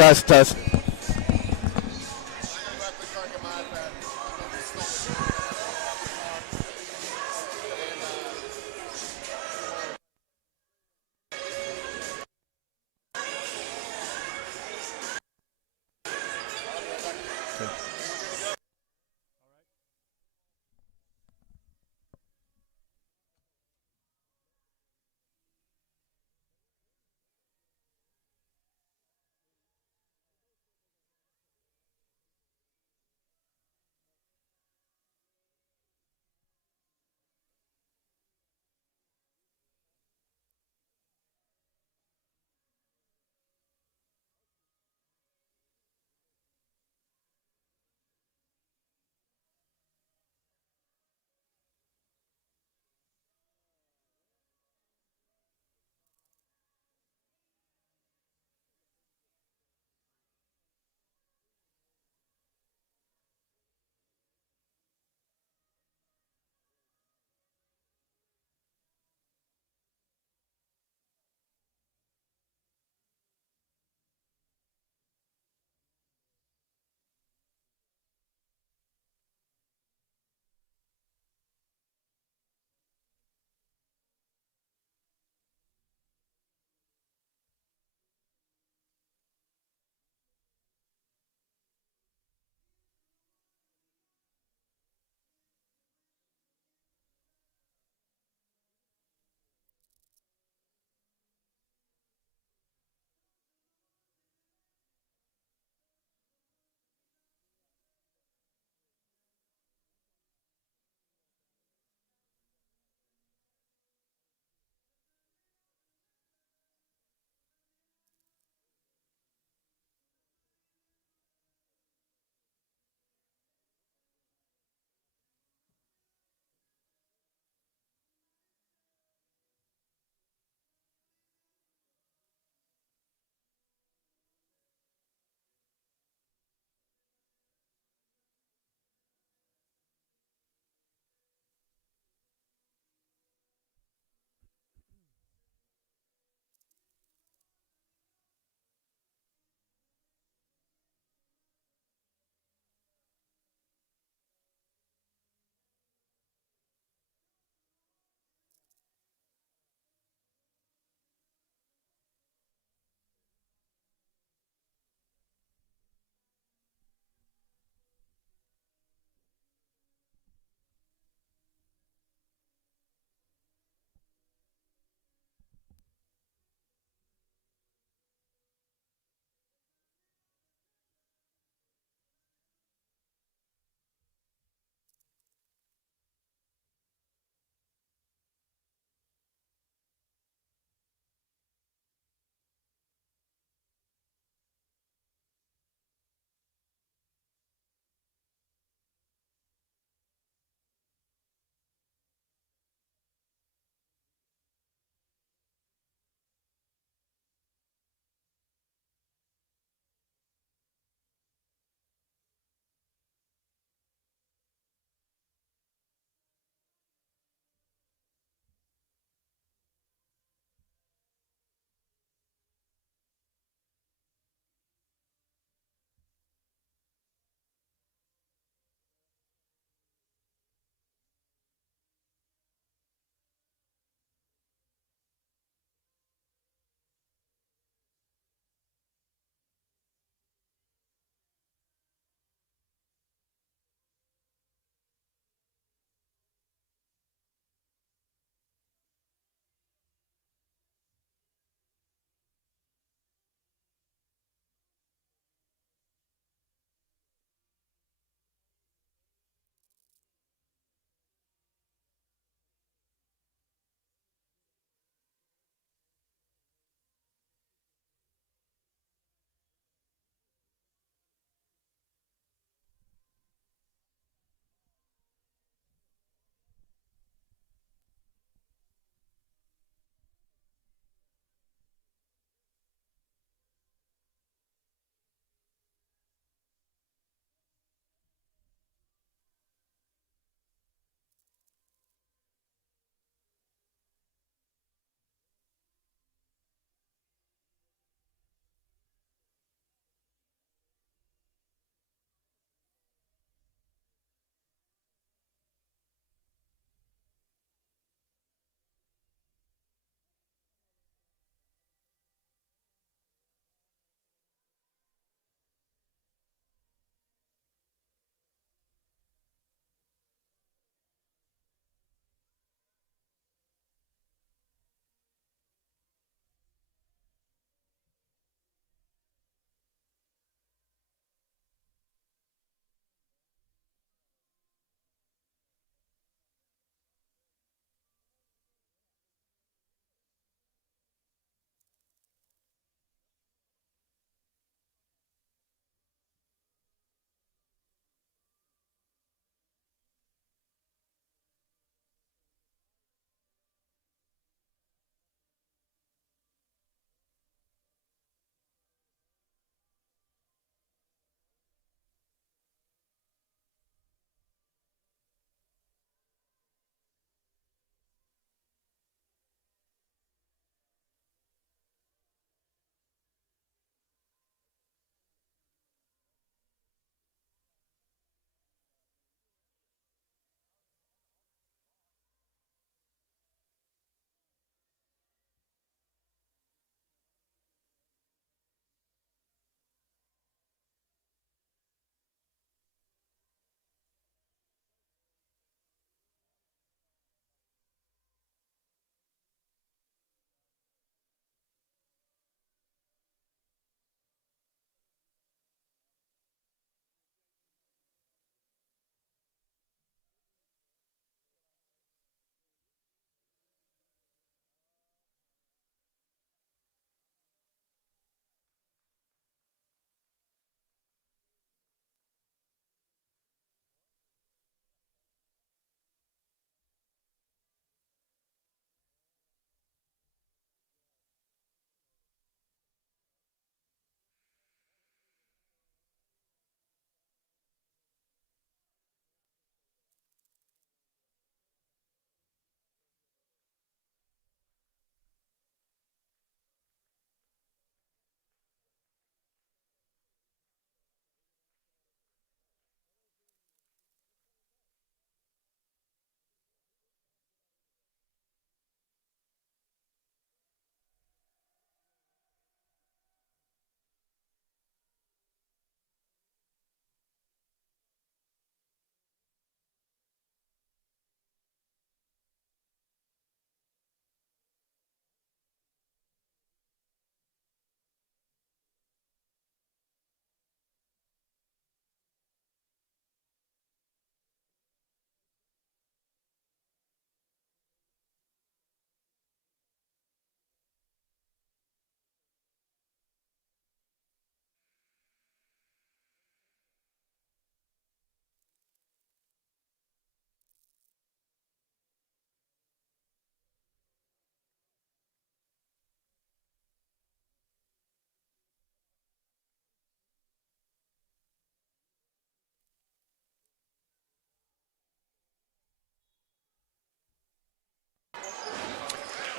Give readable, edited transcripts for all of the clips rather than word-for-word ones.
Test, test.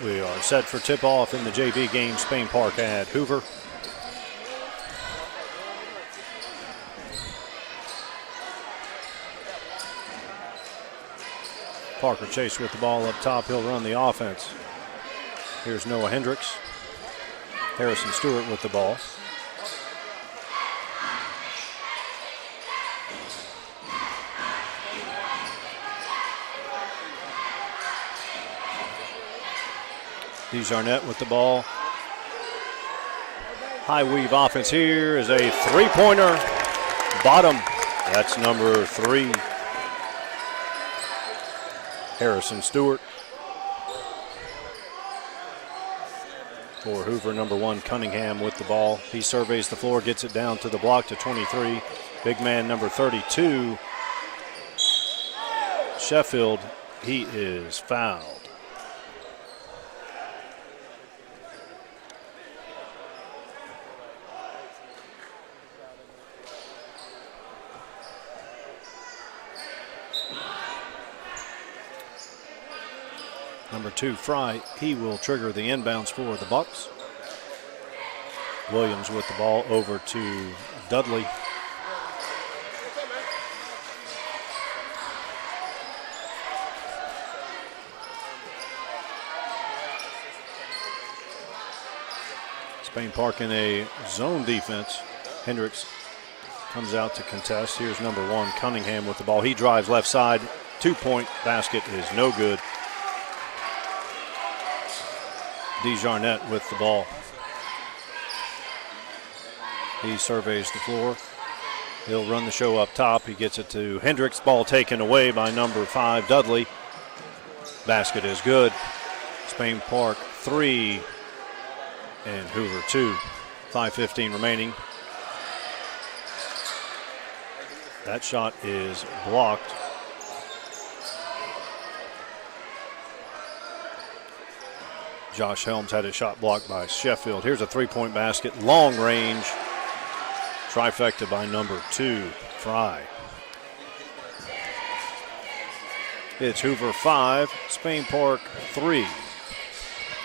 We are set for tip-off in the JV game, Spain Park at Hoover. Parker Chase with the ball up top. He'll run the offense. Here's Noah Hendricks. Harrison Stewart with the ball. DeJarnette with the ball. High weave offense here is a three-pointer. Bottom. That's number 3. Harrison Stewart. For Hoover, number 1, Cunningham with the ball. He surveys the floor, gets it down to the block to 23. Big man number 32. Sheffield, he is fouled. Number 2, Fry, he will trigger the inbounds for the Bucks. Williams with the ball over to Dudley. Spain Park in a zone defense. Hendricks comes out to contest. Here's number 1, Cunningham with the ball. He drives left side. 2-point basket is no good. DeJarnette with the ball. He surveys the floor. He'll run the show up top. He gets it to Hendricks. Ball taken away by number 5, Dudley. Basket is good. Spain Park 3 and Hoover 2. 5:15 remaining. That shot is blocked. Josh Helms had his shot blocked by Sheffield. Here's a 3-point basket, long range. Trifecta by number 2, Fry. It's Hoover 5, Spain Park 3.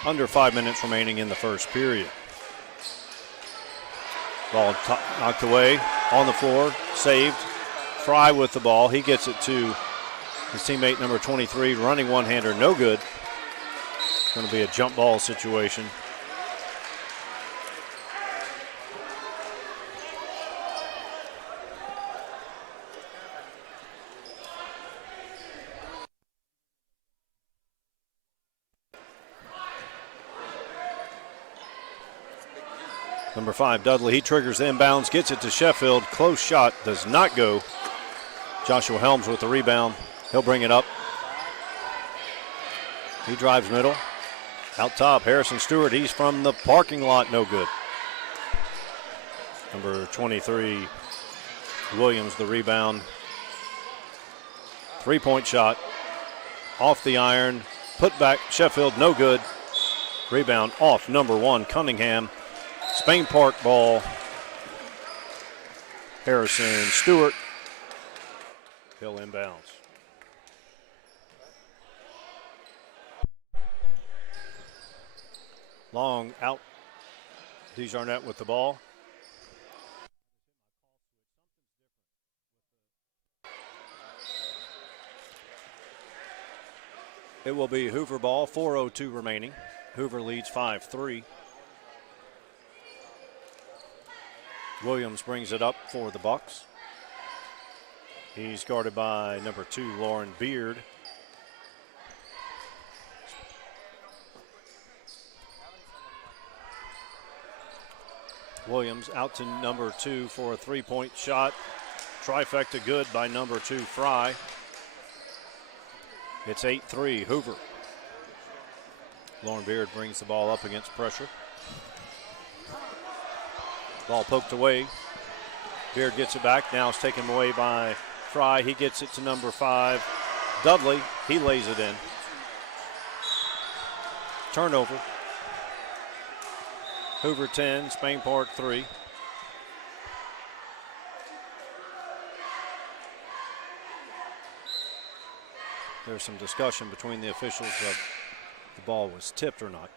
Under 5 minutes remaining in the first period. Ball knocked away, on the floor, saved. Fry with the ball. He gets it to his teammate number 23, running one-hander, no good. Going to be a jump ball situation. Number 5, Dudley, he triggers the inbounds, gets it to Sheffield. Close shot, does not go. Joshua Helms with the rebound. He'll bring it up. He drives middle. Out top, Harrison Stewart, he's from the parking lot, no good. Number 23, Williams, the rebound. 3-point shot, off the iron, put back, Sheffield, no good. Rebound off, number 1, Cunningham. Spain Park ball. Harrison Stewart, he'll inbounds. Long out. DeJarnette with the ball. It will be Hoover ball, 4:02 remaining. Hoover leads 5-3. Williams brings it up for the Bucks. He's guarded by number 2, Lauren Beard. Williams out to number 2 for a 3-point shot. Trifecta good by number 2, Fry. It's 8-3, Hoover. Lauren Beard brings the ball up against pressure. Ball poked away. Beard gets it back. Now it's taken away by Fry. He gets it to number 5, Dudley. He lays it in. Turnover. Hoover 10, Spain Park 3. There's some discussion between the officials of the ball was tipped or not.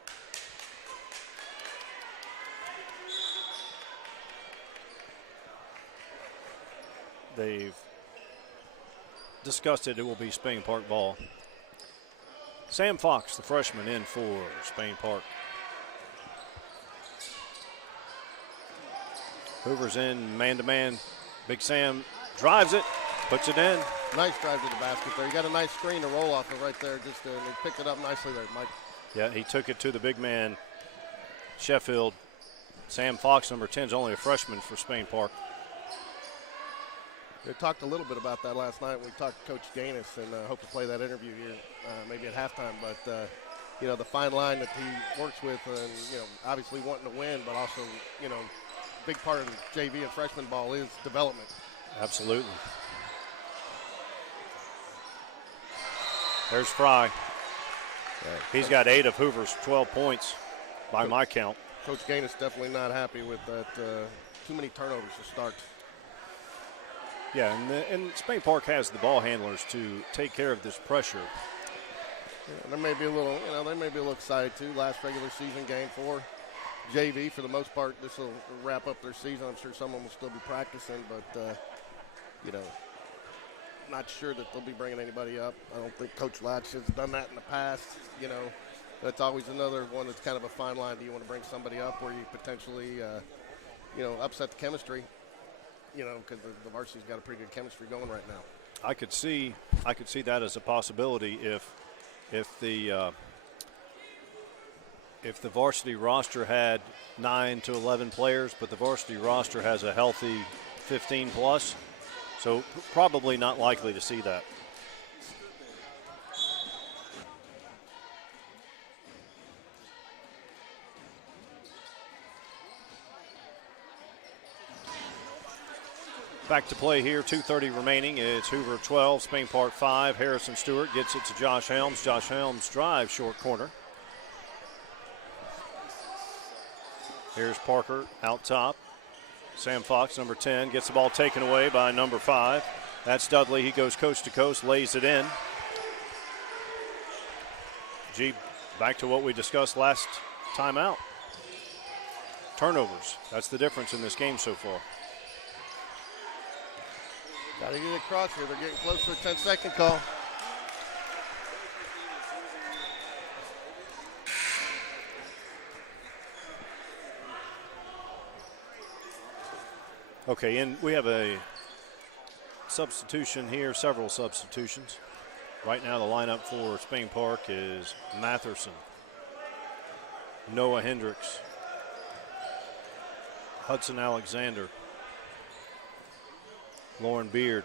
They've discussed it. It will be Spain Park ball. Sam Fox, the freshman, in for Spain Park. Hoover's in man-to-man. Big Sam drives it, puts it in. Nice drive to the basket there. You got a nice screen to roll off of right there. Just he picked it up nicely there, Mike. Yeah, he took it to the big man, Sheffield. Sam Fox, number 10, is only a freshman for Spain Park. We talked a little bit about that last night. We talked to Coach Gaines, and hope to play that interview here maybe at halftime. But, the fine line that he works with, and, obviously wanting to win, but also, big part of the JV and freshman ball is development. Absolutely. There's Fry. He's got 8 of Hoover's 12 points by my count. Coach Gaines definitely not happy with that. Too many turnovers to start. Yeah, and Spain Park has the ball handlers to take care of this pressure. Yeah, they may be a little excited too. Last regular season game for JV. For the most part, this will wrap up their season. I'm sure someone will still be practicing, but not sure that they'll be bringing anybody up. I don't think Coach Latch has done that in the past. That's always another one that's kind of a fine line. Do you want to bring somebody up where you potentially, upset the chemistry? Because the varsity's got a pretty good chemistry going right now. I could see that as a possibility if the varsity roster had 9 to 11 players, but the varsity roster has a healthy 15 plus, so probably not likely to see that. Back to play here, 2:30 remaining. It's Hoover 12, Spain Park 5. Harrison Stewart gets it to Josh Helms. Josh Helms drives short corner. Here's Parker out top. Sam Fox, number 10, gets the ball taken away by number 5. That's Dudley. He goes coast to coast, lays it in. Back to what we discussed last time out. Turnovers. That's the difference in this game so far. Got to get it across here. They're getting close to a 10-second call. Okay, and we have a substitution here, several substitutions. Right now the lineup for Spain Park is Matherson, Noah Hendricks, Hudson Alexander, Lauren Beard.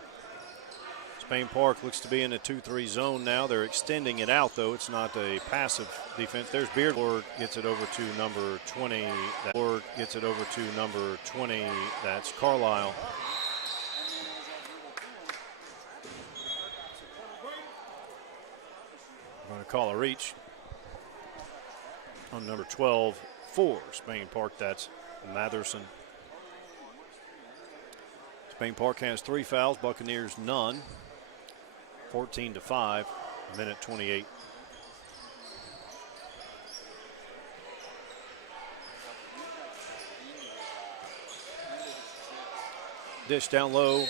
Spain Park looks to be in a 2-3 zone now. They're extending it out, though. It's not a passive defense. There's Beard. Lord gets it over to number 20. Lord gets it over to number 20. That's Carlisle. I'm going to call a reach on number 12 for Spain Park. That's Matherson. Spain Park has 3 fouls, Buccaneers none. 14-5, minute 28. Dish down low.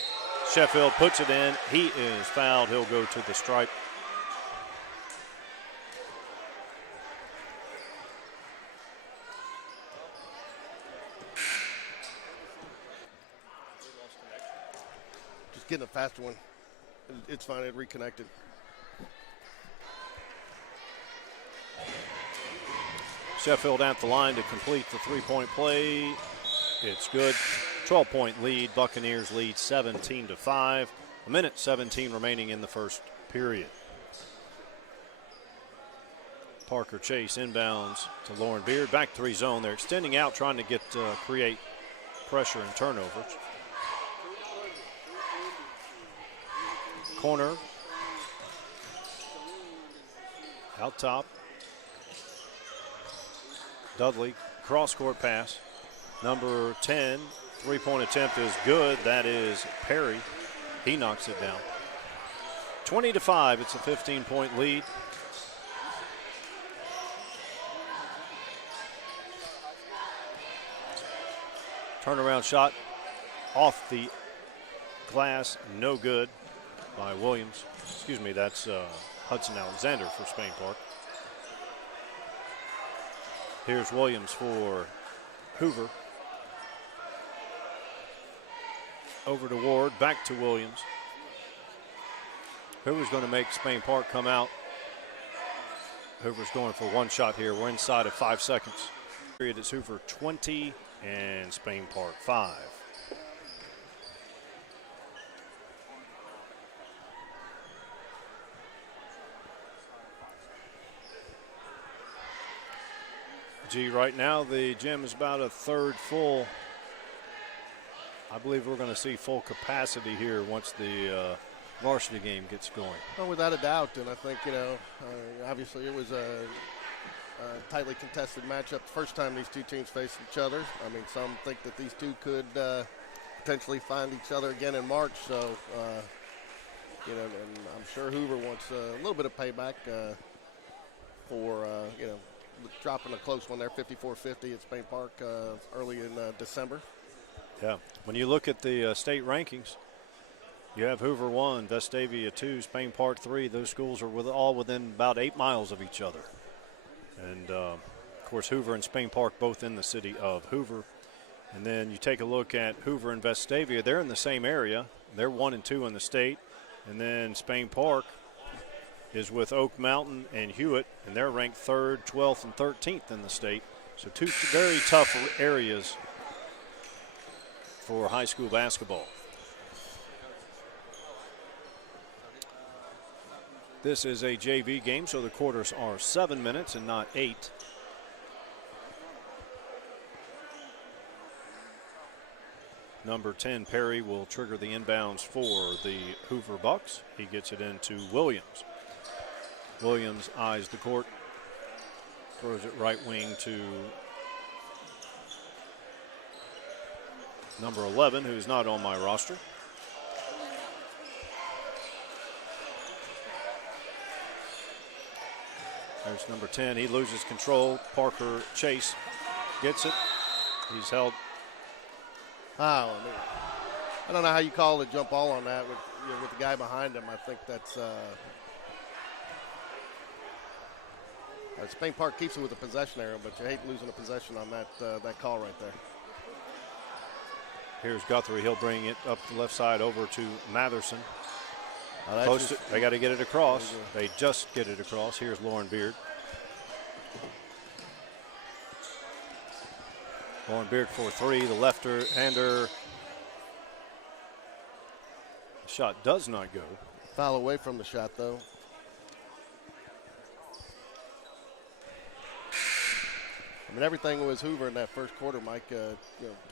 Sheffield puts it in. He is fouled. He'll go to the stripe. Getting a faster one. It's fine. It reconnected. Sheffield at the line to complete the three-point play. It's good. 12-point lead. Buccaneers lead 17-5. A minute 17 remaining in the first period. Parker Chase inbounds to Lauren Beard. Back 3 zone. They're extending out, trying to create pressure and turnovers. Corner. Out top. Dudley, cross-court pass. Number 10, three-point attempt is good. That is Perry. He knocks it down. 20-5, it's a 15-point lead. Turnaround shot off the glass, no good by Williams. Excuse me, that's Hudson Alexander for Spain Park. Here's Williams for Hoover. Over to Ward, back to Williams. Hoover's going to make Spain Park come out. Hoover's going for one shot here. We're inside of 5 seconds. Period is Hoover 20 and Spain Park 5. Right now the gym is about a third full. I believe we're going to see full capacity here once the varsity game gets going. Well, without a doubt, and I think, obviously it was a tightly contested matchup the first time these two teams faced each other. I mean, some think that these two could potentially find each other again in March, so, and I'm sure Hoover wants a little bit of payback for, dropping a close one there, 54-50 at Spain Park early in December. Yeah, when you look at the state rankings, you have Hoover 1, Vestavia 2, Spain Park 3. Those schools are all within about 8 miles of each other. And, of course, Hoover and Spain Park both in the city of Hoover. And then you take a look at Hoover and Vestavia. They're in the same area. They're 1 and 2 in the state. And then Spain Park is with Oak Mountain and Hewitt, and they're ranked 3rd, 12th, and 13th in the state. So two very tough areas for high school basketball. This is a JV game, so the quarters are 7 minutes and not 8. Number 10, Perry, will trigger the inbounds for the Hoover Bucks. He gets it into Williams. Williams eyes the court, throws it right wing to number 11, who's not on my roster. There's number 10. He loses control. Parker Chase gets it. He's held. I don't know how you call the jump ball on that with the guy behind him. I think that's Spain Park keeps it with a possession area, but you hate losing a possession on that call right there. Here's Guthrie. He'll bring it up the left side over to Matherson. They got to get it across. They just get it across. Here's Lauren Beard. Lauren Beard for 3. The left-hander shot does not go. Foul away from the shot, though. I mean, everything was Hoover in that first quarter, Mike.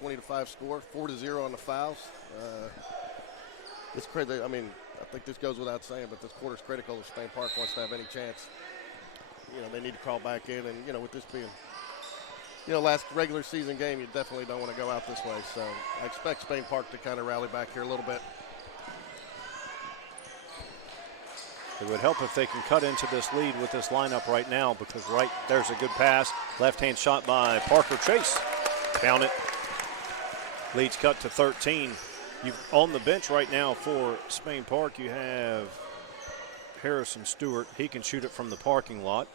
20-5 score, 4-0 on the fouls. It's crazy. I mean, I think this goes without saying, but this quarter's critical if Spain Park wants to have any chance. They need to crawl back in, and with this being, last regular season game, you definitely don't want to go out this way. So I expect Spain Park to kind of rally back here a little bit. It would help if they can cut into this lead with this lineup right now, because there's a good pass. Left-hand shot by Parker Chase. Count it. Lead's cut to 13. On the bench right now for Spain Park, you have Harrison Stewart. He can shoot it from the parking lot.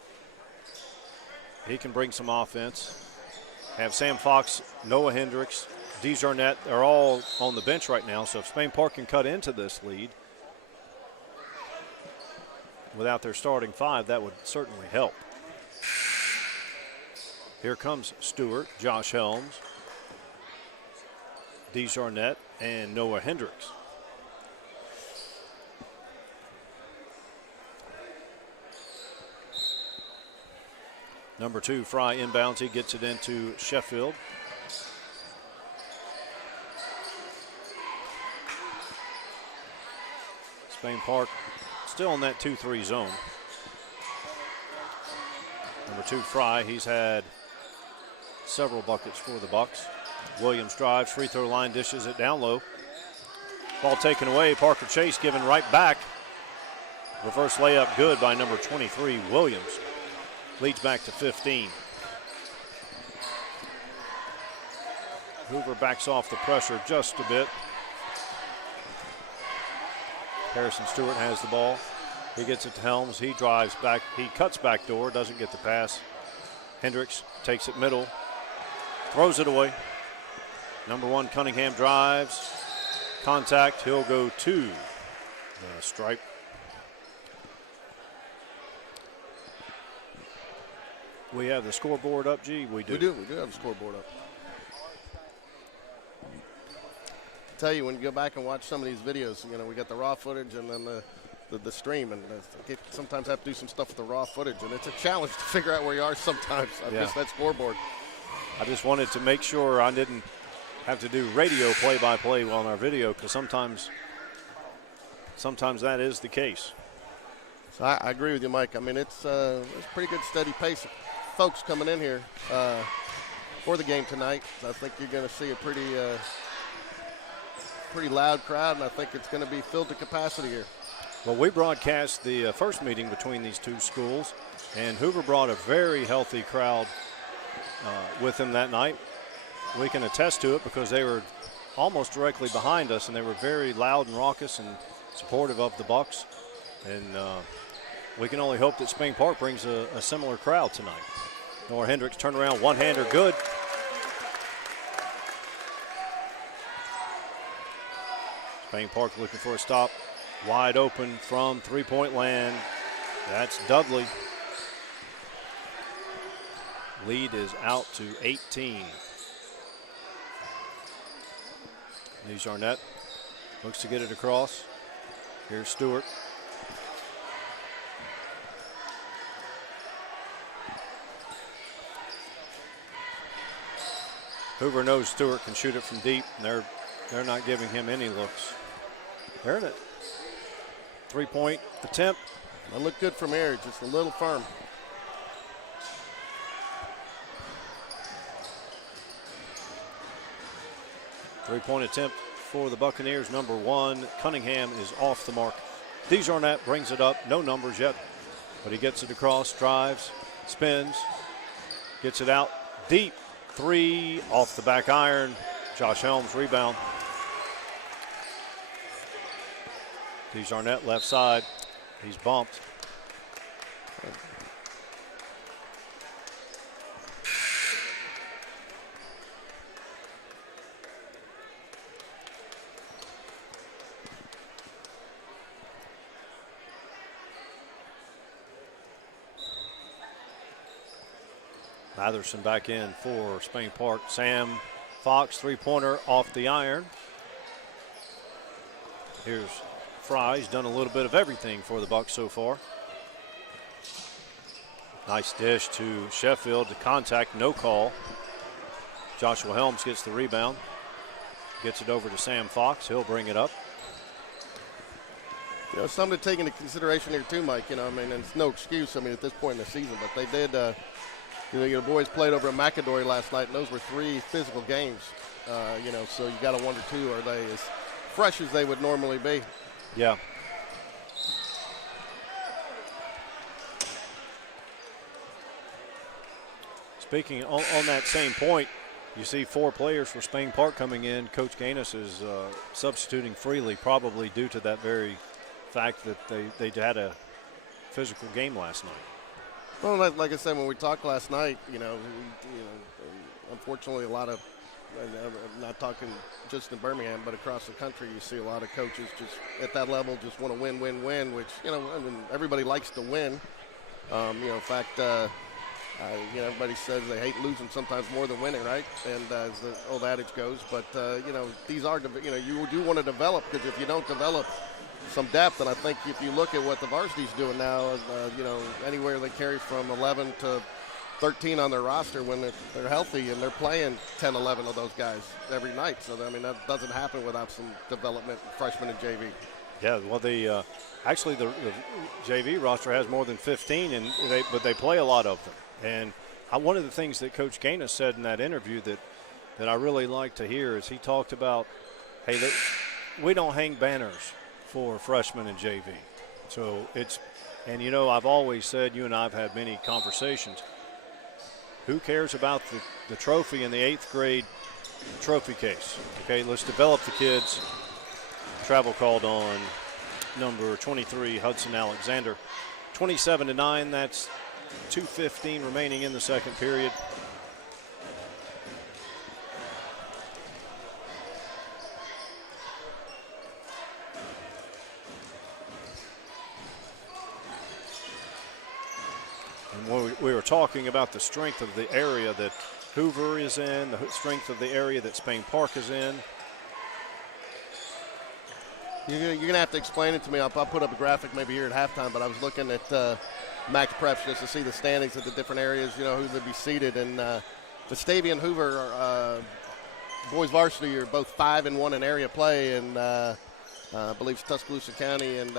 He can bring some offense. Have Sam Fox, Noah Hendricks, Desjardins. They're all on the bench right now. So if Spain Park can cut into this lead without their starting 5, that would certainly help. Here comes Stewart, Josh Helms, Desjardins, and Noah Hendricks. Number 2, Fry inbounds. He gets it into Sheffield. Spain Park still in that 2-3 zone. Number 2, Fry. He's had several buckets for the Bucks. Williams drives, free throw line, dishes it down low. Ball taken away. Parker Chase given right back. Reverse layup good by number 23, Williams. Leads back to 15. Hoover backs off the pressure just a bit. Harrison Stewart has the ball. He gets it to Helms. He drives back. He cuts back door, doesn't get the pass. Hendricks takes it middle, throws it away. Number 1, Cunningham drives. Contact. He'll go to stripe. We have the scoreboard up, G. We do. We do have the scoreboard up. Tell you, when you go back and watch some of these videos, you know, we got the raw footage and then the stream, and sometimes have to do some stuff with the raw footage, and it's a challenge to figure out where you are sometimes. I guess that scoreboard. I just wanted to make sure I didn't have to do radio play-by-play on our video, because sometimes that is the case. So I agree with you, Mike. I mean, it's a pretty good steady pace of folks coming in here for the game tonight. I think you're going to see a pretty loud crowd, and I think it's going to be filled to capacity here. Well, we broadcast the first meeting between these two schools, and Hoover brought a very healthy crowd with him that night. We can attest to it because they were almost directly behind us, and they were very loud and raucous and supportive of the Bucks. And we can only hope that Spain Park brings a similar crowd tonight. Nora Hendricks turnaround, one-hander, good. Spain Park looking for a stop. Wide open from three-point land. That's Dudley. Lead is out to 18. Lee's Arnett looks to get it across. Here's Stewart. Hoover knows Stewart can shoot it from deep, and they're not giving him any looks. They're in it. Three-point attempt. That looked good from here, just a little firm. Three-point attempt for the Buccaneers. Number 1, Cunningham is off the mark. Arnett brings it up. No numbers yet, but he gets it across, drives, spins, gets it out deep. 3 off the back iron. Josh Helms rebound. Arnett left side. He's bumped. Matherson back in for Spain Park. Sam Fox, three-pointer off the iron. Here's Fry. He's done a little bit of everything for the Bucks so far. Nice dish to Sheffield. To contact, no call. Joshua Helms gets the rebound. Gets it over to Sam Fox. He'll bring it up. You know, something to take into consideration here too, Mike. You know, I mean, it's no excuse, I mean, at this point in the season, but they did, your boys played over at McAdory last night, and those were 3 physical games. So you got to wonder too, are they as fresh as they would normally be? Yeah. Speaking on that same point, you see 4 players for Spain Park coming in. Coach Gaines is substituting freely, probably due to that very fact that they had a physical game last night. Well, like I said, when we talked last night, unfortunately a lot of, I'm not talking just in Birmingham, but across the country, you see a lot of coaches just at that level just want to win, which, I mean, everybody likes to win. In fact, everybody says they hate losing sometimes more than winning, right? And as the old adage goes, but, these are, you do want to develop, because if you don't develop some depth, and I think if you look at what the varsity's doing now, anywhere they carry from 11 to 13 on their roster when they're healthy, and they're playing 10, 11 of those guys every night. So, I mean, that doesn't happen without some development, freshman and JV. Yeah, well, the JV roster has more than 15, but they play a lot of them. And one of the things that Coach Gaines said in that interview that I really like to hear is he talked about, hey, we don't hang banners for freshmen and JV. So I've always said, you and I have had many conversations, who cares about the trophy in the 8th grade trophy case. Okay, let's develop the kids. Travel called on number 23, Hudson Alexander. 27-9, that's 2:15 remaining in the second period. And when we were talking about the strength of the area that Hoover is in, the strength of the area that Spain Park is in. You're going to have to explain it to me. I'll put up a graphic maybe here at halftime, but I was looking at Max Preps just to see the standings at the different areas, you know, who would be seated. And Vestavia and Hoover, boys varsity, are both 5-1 in area play, and I believe Tuscaloosa County and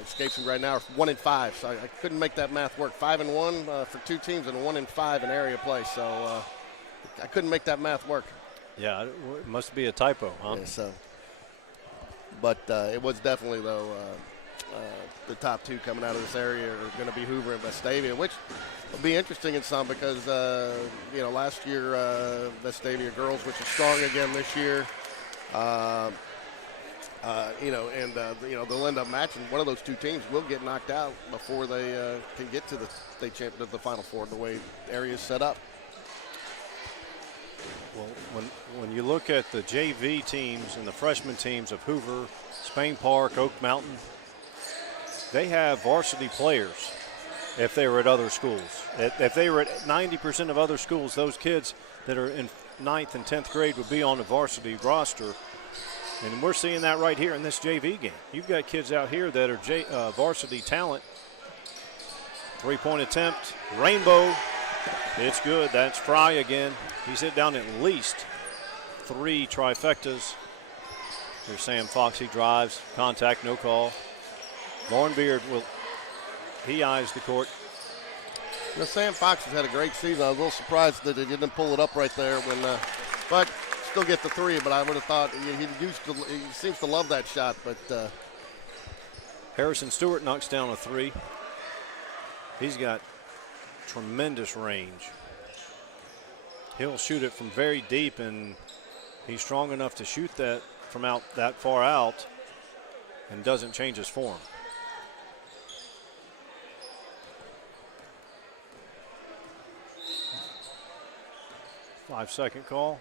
escapes right now are 1-5. So I couldn't make that math work. 5-1 for two teams and 1-5 in area play. So I couldn't make that math work. Yeah, it must be a typo, huh? Yeah, so. But it was definitely, though, the top two coming out of this area are going to be Hoover and Vestavia, which will be interesting in some because, last year Vestavia girls, which is strong again this year, they'll end up matching. One of those two teams will get knocked out before they can get to the state championship, the Final Four, the way the area is set up. Well, when you look at the JV teams and the freshman teams of Hoover, Spain Park, Oak Mountain, they have varsity players if they were at other schools. If they were at 90% of other schools, those kids that are in 9th and 10th grade would be on the varsity roster. And we're seeing that right here in this JV game. You've got kids out here that are varsity talent. Three-point attempt, rainbow. It's good. That's Fry again. He's hit down at least 3 trifectas. Here's Sam Fox. He drives. Contact, no call. Lauren Beard he eyes the court. Sam Fox has had a great season. I was a little surprised that he didn't pull it up right there but still get the 3. But I would have thought he seems to love that shot. But Harrison Stewart knocks down a 3. He's got tremendous range. He'll shoot it from very deep, and he's strong enough to shoot that from out that far out and doesn't change his form. Five-second call.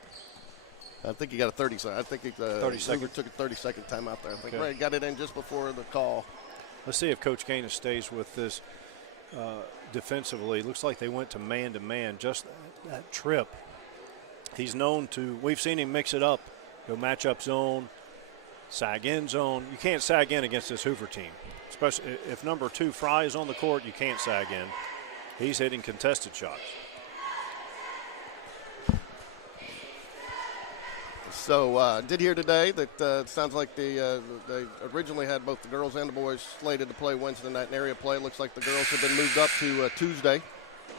I think he got a 30-second. I think 30-second. took a 30-second timeout there. I think Okay. Ray got it in just before the call. Let's see if Coach Gaines stays with this defensively. Looks like they went to man-to-man. Just that trip. He's known to, we've seen him mix it up. Go match-up zone, sag in zone. You can't sag in against this Hoover team. Especially if number 2 Fry is on the court, you can't sag in. He's hitting contested shots. So did hear today that it sounds like they originally had both the girls and the boys slated to play Wednesday night in area play. Looks like the girls have been moved up to Tuesday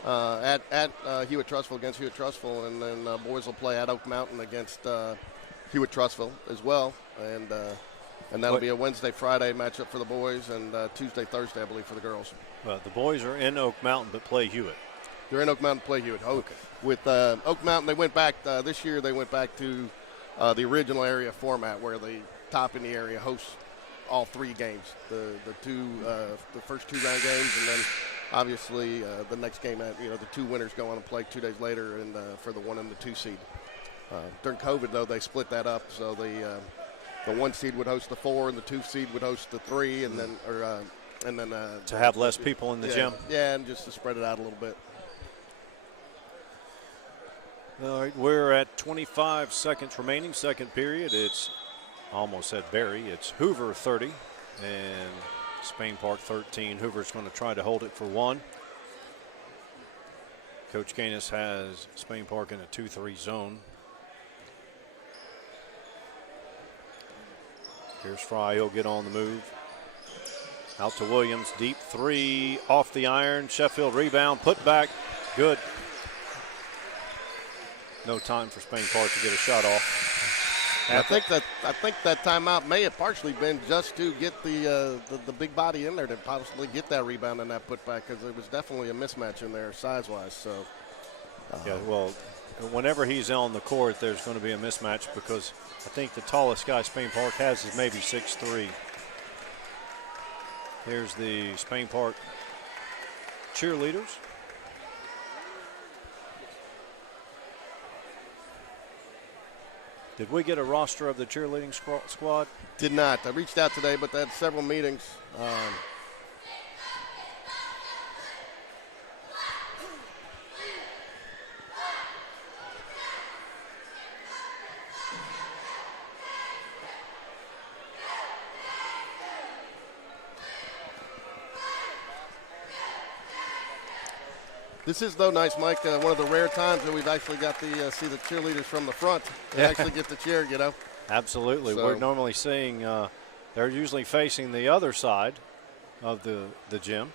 at Hewitt-Trussville against Hewitt-Trussville, and then boys will play at Oak Mountain against Hewitt-Trussville as well. And that'll be a Wednesday-Friday matchup for the boys, and Tuesday-Thursday, I believe, for the girls. The boys are in Oak Mountain but play Hewitt. They're in Oak Mountain to play Hewitt. Okay. With Oak Mountain, they went back this year. They went back to the original area format where the top in the area hosts all 3 games, the first 2 round games, and then obviously the next game the 2 winners go on and play 2 days later and for the 1 and the 2 seed. During COVID though, they split that up, so the 1 seed would host the 4 and the 2 seed would host the 3, and then to have less people in the gym. Yeah, and just to spread it out a little bit. All right, we're at 25 seconds remaining, second period. It's almost said Barry. It's Hoover 30 and Spain Park 13. Hoover's going to try to hold it for 1. Coach Gaines has Spain Park in a 2-3 zone. Here's Fry. He'll get on the move. Out to Williams. Deep 3 off the iron. Sheffield rebound. Put back. Good. No time for Spain Park to get a shot off. I think that timeout may have partially been just to get the big body in there to possibly get that rebound and that putback, because it was definitely a mismatch in there size-wise. So yeah, well, whenever he's on the court, there's going to be a mismatch because I think the tallest guy Spain Park has is maybe 6'3". Here's the Spain Park cheerleaders. Did we get a roster of the cheerleading squad? Did not. I reached out today, but they had several meetings. This is, though, nice, Mike. One of the rare times that we've actually got to see the cheerleaders from the front. They actually get to cheer, you know. Absolutely. So, we're normally seeing they're usually facing the other side of the gym.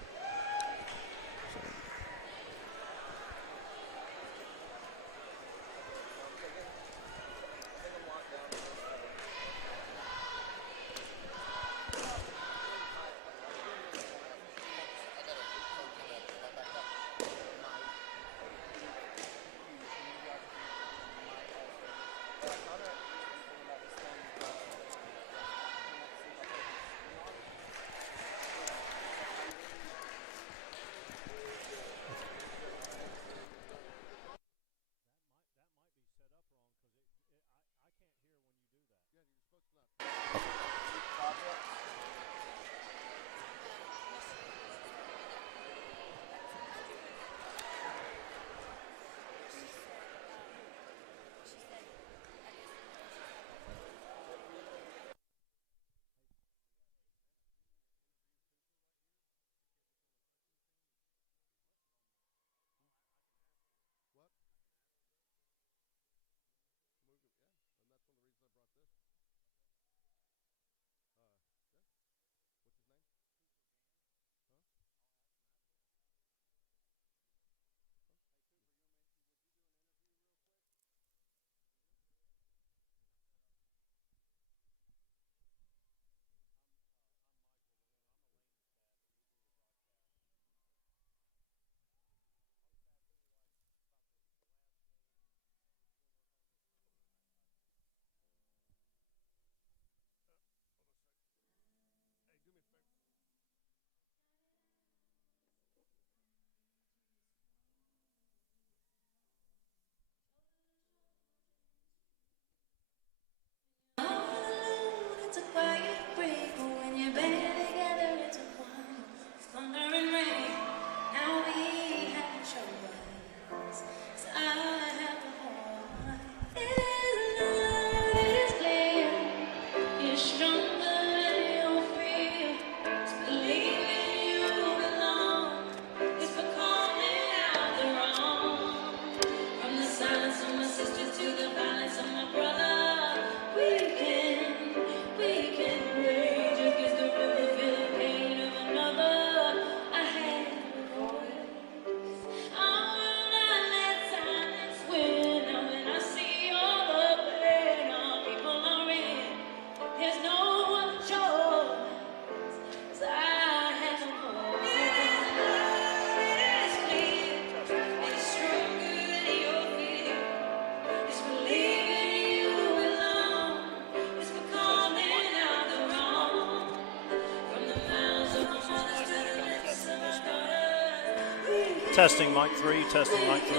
Testing mic 3, testing mic 3.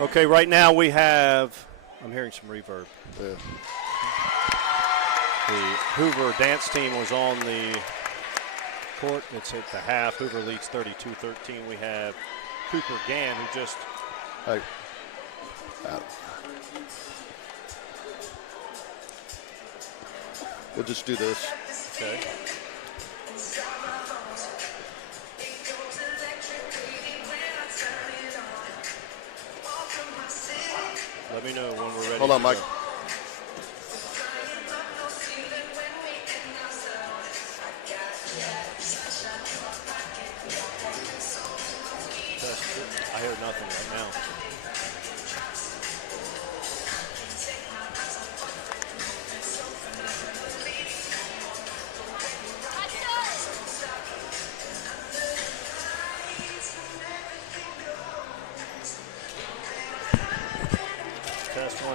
Okay, right now we have, I'm hearing some reverb. Yeah. The Hoover dance team was on the court. It's at the half. Hoover leads 32-13. We have Cooper Gann, who just... We'll just do this. Okay. Let me know when we're ready. Hold on, Mike. I hear nothing right now.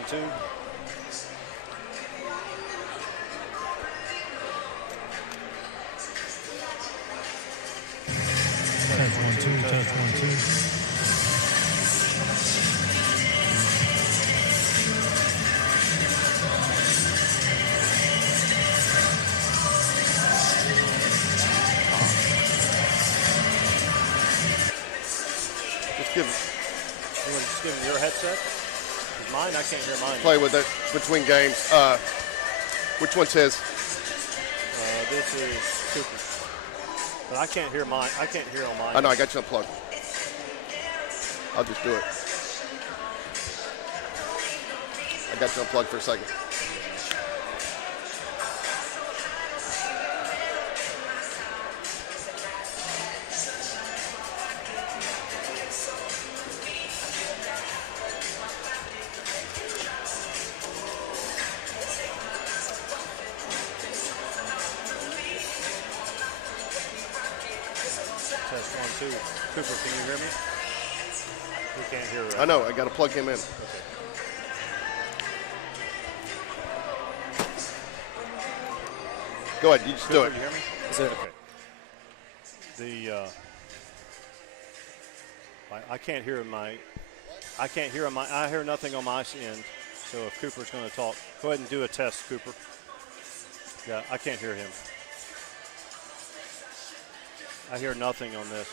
2. Test 1 2. Test 1 2. Just give You want to just give him your headset? 'Cause mine, I can't hear mine. play with it between games. Which one says? This is Cooper. But I can't hear mine. I can't hear on mine. I know, I got you unplugged. I'll just do it. I got you unplugged for a second. Test 1 2. Cooper, can you hear me? We can't hear. I know, I got to plug him in. Okay. Go ahead, you just do Cooper, it. you hear me? Is it? Okay. I can't hear my. I can't hear on my. I hear nothing on my end. So if Cooper's going to talk, go ahead and do a test, Cooper. Yeah, I can't hear him. I hear nothing on this.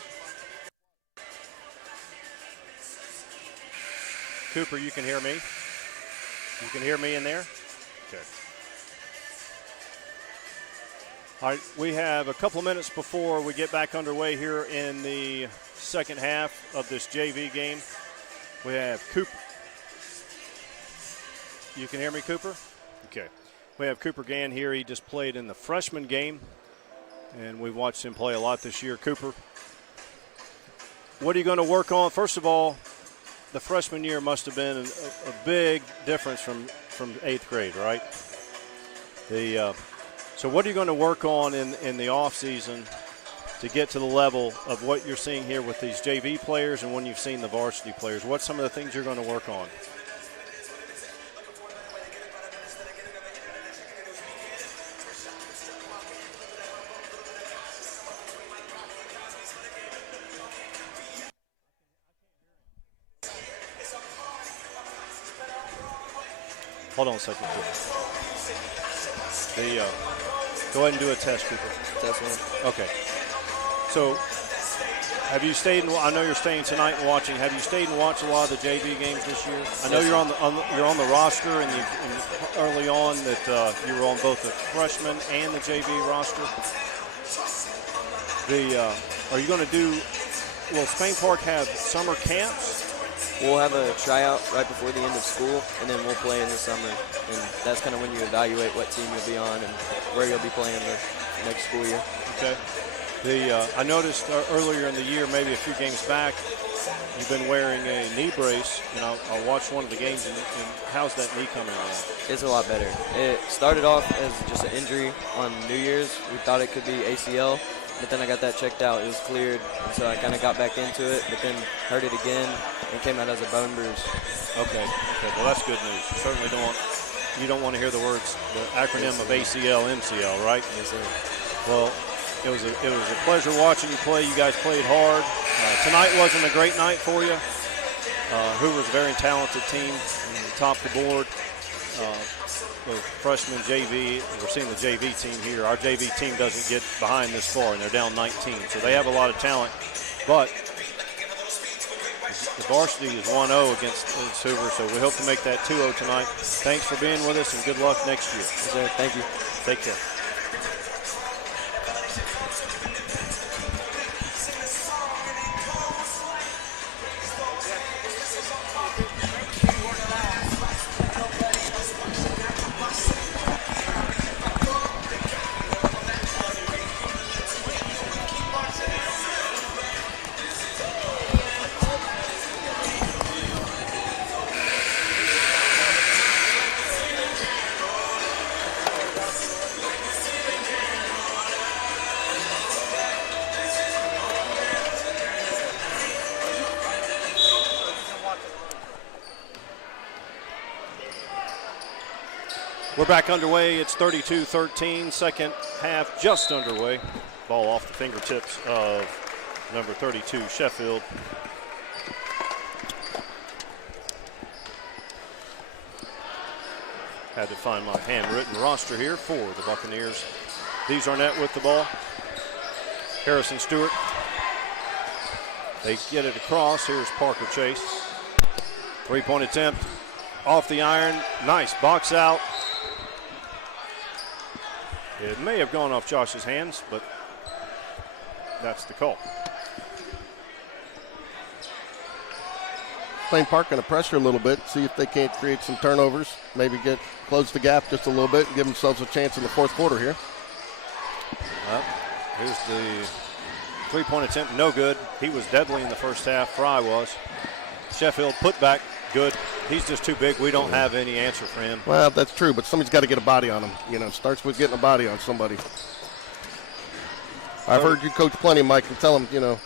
Cooper, you can hear me? You can hear me in there? Okay. All right, we have a couple minutes before we get back underway here in the second half of this JV game. We have Cooper. You can hear me, Cooper? Okay. We have Cooper Gann here. He just played in the freshman game, and we've watched him play a lot this year. Cooper, what are you going to work on? First of all, the freshman year must have been a big difference from 8th grade, right? So what are you going to work on in the offseason to get to the level of what you're seeing here with these JV players and when you've seen the varsity players? What's some of the things you're going to work on? Hold on a second, Cooper. Go ahead and do a test, Cooper. Test 1. Okay. So, have you stayed? I know you're staying tonight and watching. Have you stayed and watched a lot of the JV games this year? I know Yes, you're on the roster, and early on that you were on both the freshman and the JV roster. Are you going to do? Will Spain Park have summer camps? We'll have a tryout right before the end of school, and then we'll play in the summer. And that's kind of when you evaluate what team you'll be on and where you'll be playing the next school year. Okay. I noticed earlier in the year, maybe a few games back, you've been wearing a knee brace, and I watched one of the games, and how's that knee coming along? It's a lot better. It started off as just an injury on New Year's. We thought it could be ACL, but then I got that checked out. It was cleared, and so I kind of got back into it, but then hurt it again and came out as a bone bruise. Okay. Well, that's good news. You certainly don't want to hear the acronym of ACL, MCL, right? Yes, sir. Well, it was a pleasure watching you play. You guys played hard. Tonight wasn't a great night for you. Hoover's a very talented team, top the board. The freshman JV, we're seeing the JV team here. Our JV team doesn't get behind this far, and they're down 19. So they have a lot of talent. But the varsity is 1-0 against Hoover, so we hope to make that 2-0 tonight. Thanks for being with us, and good luck next year. Yes, sir. Thank you. Take care. We're back underway. It's 32-13. Second half just underway. Ball off the fingertips of number 32, Sheffield. Had to find my handwritten roster here for the Buccaneers. These Arnett with the ball. Harrison Stewart. They get it across. Here's Parker Chase. Three-point attempt off the iron. Nice box out. It may have gone off Josh's hands, but that's the call. Plain Park going to pressure a little bit, see if they can't create some turnovers, maybe close the gap just a little bit and give themselves a chance in the fourth quarter here. Well, here's the three-point attempt, no good. He was deadly in the first half, Fry was. Sheffield put back, good. He's just too big. We don't have any answer for him. Well, that's true, but somebody's got to get a body on him. You know, it starts with getting a body on somebody. I've heard you coach plenty, Mike, and tell him, you know,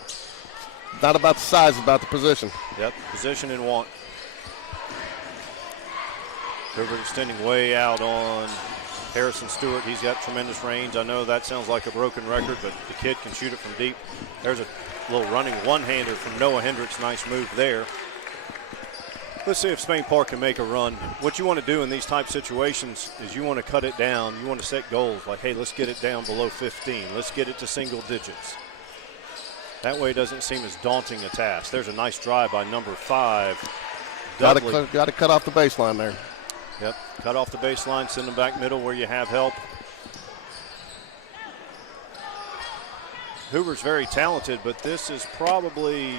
not about the size, about the position. Yep, position and want. Hoover extending way out on Harrison Stewart. He's got tremendous range. I know that sounds like a broken record, but the kid can shoot it from deep. There's a little running one-hander from Noah Hendricks. Nice move there. Let's see if Spain Park can make a run. What you want to do in these type situations is you want to cut it down. You want to set goals like, hey, let's get it down below 15. Let's get it to single digits. That way it doesn't seem as daunting a task. There's a nice drive by number 5. Got to cut off the baseline there. Yep, cut off the baseline, send them back middle where you have help. Hoover's very talented, but this is probably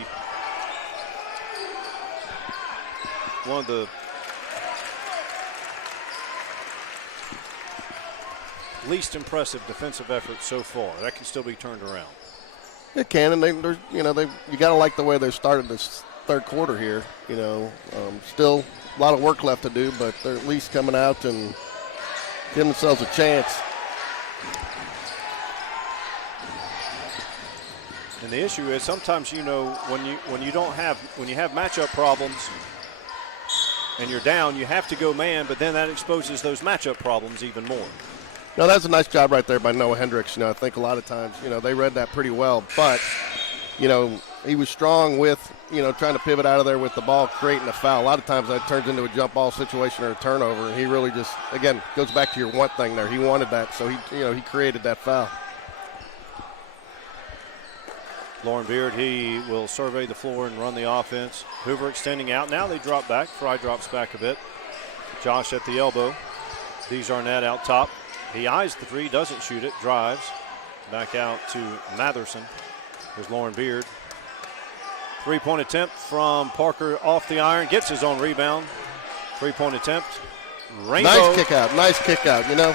one of the least impressive defensive efforts so far. That can still be turned around. It can, and you got to like the way they started this third quarter here. You know, still a lot of work left to do, but they're at least coming out and giving themselves a chance. And the issue is sometimes, you know, when you have matchup problems and you're down, you have to go man, but then that exposes those matchup problems even more. No, that's a nice job right there by Noah Hendricks. You know, I think a lot of times, you know, they read that pretty well, but, you know, he was strong with, you know, trying to pivot out of there with the ball, creating a foul. A lot of times that turns into a jump ball situation or a turnover, and he really just, again, goes back to your want thing there. He wanted that, so he created that foul. Lauren Beard, he will survey the floor and run the offense. Hoover extending out. Now they drop back. Fry drops back a bit. Josh at the elbow. These Arnett out top. He eyes the three, doesn't shoot it, drives. Back out to Matherson. There's Lauren Beard. Three-point attempt from Parker off the iron. Gets his own rebound. Three-point attempt. Rainbow. Nice kick out. You know,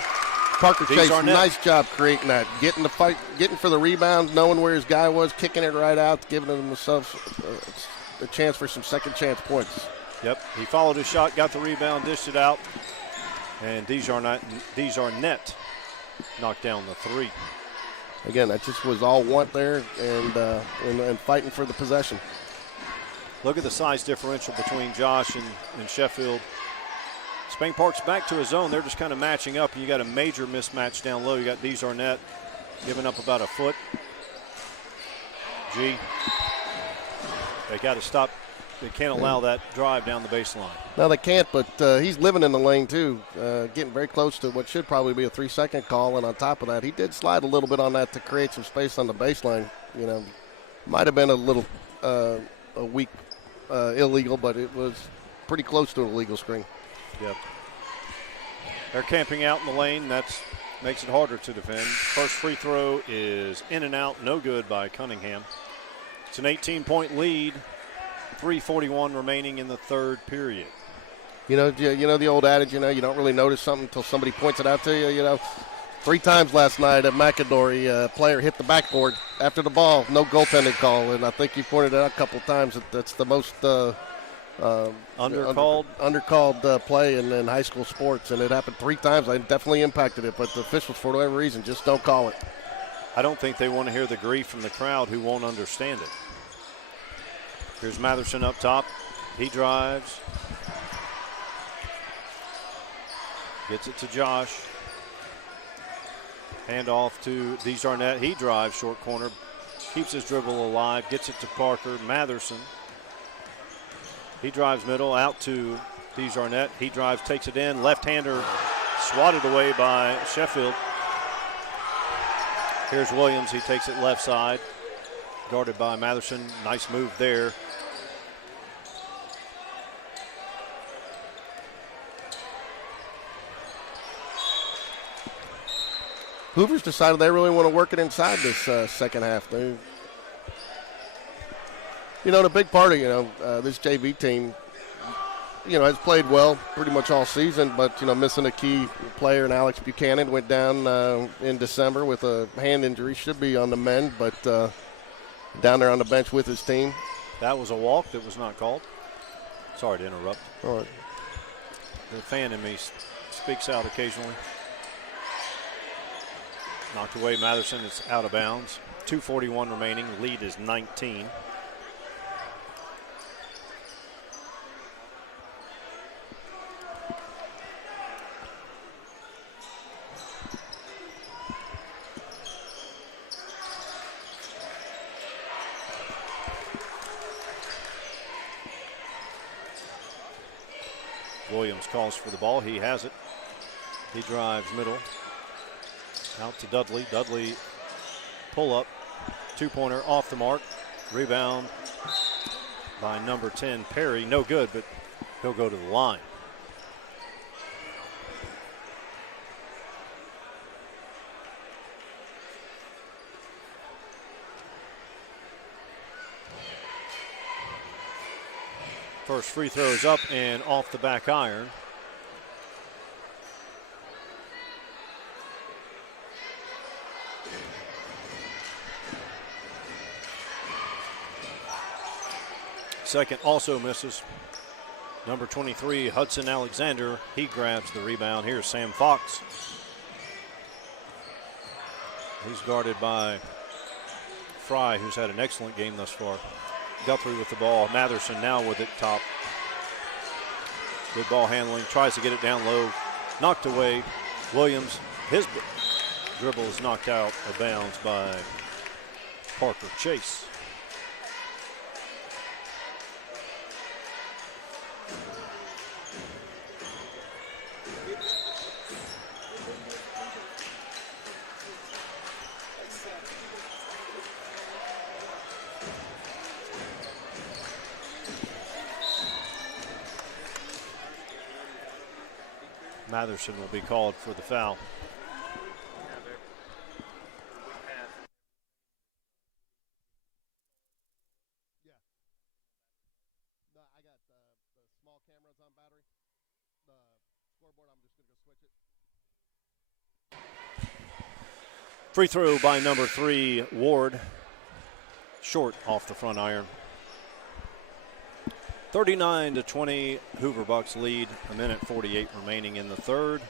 Parker Chase, nice job creating that. Getting the fight, getting for the rebound, knowing where his guy was, kicking it right out, giving himself a chance for some second chance points. Yep, he followed his shot, got the rebound, dished it out. And these are net knocked down the three. Again, that just was all want there and fighting for the possession. Look at the size differential between Josh and Sheffield. Spain Park's back to his zone. They're just kind of matching up, and you got a major mismatch down low. You got Dees Arnett giving up about a foot. They got to stop. They can't allow that drive down the baseline. No, they can't, but he's living in the lane, too, getting very close to what should probably be a 3-second call. And on top of that, he did slide a little bit on that to create some space on the baseline. You know, might have been a little a weak illegal, but it was pretty close to an illegal screen. Yep. They're camping out in the lane. That makes it harder to defend. First free throw is in and out, no good by Cunningham. It's an 18-point lead. 3:41 remaining in the third period. You know the old adage, you don't really notice something until somebody points it out to you. You know, 3 times last night at McAdory, player hit the backboard after the ball, no goaltending call, and I think you pointed it out a couple of times. That's the most undercalled play in high school sports, and it happened 3 times. I definitely impacted it, but the officials, for whatever reason, just don't call it. I don't think they want to hear the grief from the crowd who won't understand it. Here's Matherson up top. He drives. Gets it to Josh. Hand off to Desarnett. He drives short corner. Keeps his dribble alive. Gets it to Parker. Matherson. He drives middle out to Desarnett. He drives, takes it in. Left-hander swatted away by Sheffield. Here's Williams. He takes it left side. Guarded by Matherson. Nice move there. Hoover's decided they really want to work it inside this second half. They, the big part of, this JV team, has played well pretty much all season, but, missing a key player in Alex Buchanan. Went down in December with a hand injury. Should be on the mend, but down there on the bench with his team. That was a walk that was not called. Sorry to interrupt. All right. The fan in me speaks out occasionally. Knocked away. Matherson is out of bounds. 2:41 remaining. Lead is 19. Williams calls for the ball. He has it. He drives middle. Out to Dudley. Dudley pull up. Two-pointer off the mark. Rebound by number 10, Perry. No good, but he'll go to the line. First free throw is up and off the back iron. Second also misses. Number 23, Hudson Alexander. He grabs the rebound. Here's Sam Fox. He's guarded by Fry, who's had an excellent game thus far. Guthrie with the ball. Matherson now with it top. Good ball handling. Tries to get it down low. Knocked away. Williams, his dribble is knocked out of bounds by Parker Chase. Matherson will be called for the foul. I got the small cameras on battery. The scoreboard, I'm just going to go switch it. Free throw by number 3, Ward. Short off the front iron. 39-20, Hoover Bucks lead. 1:48 remaining in the third.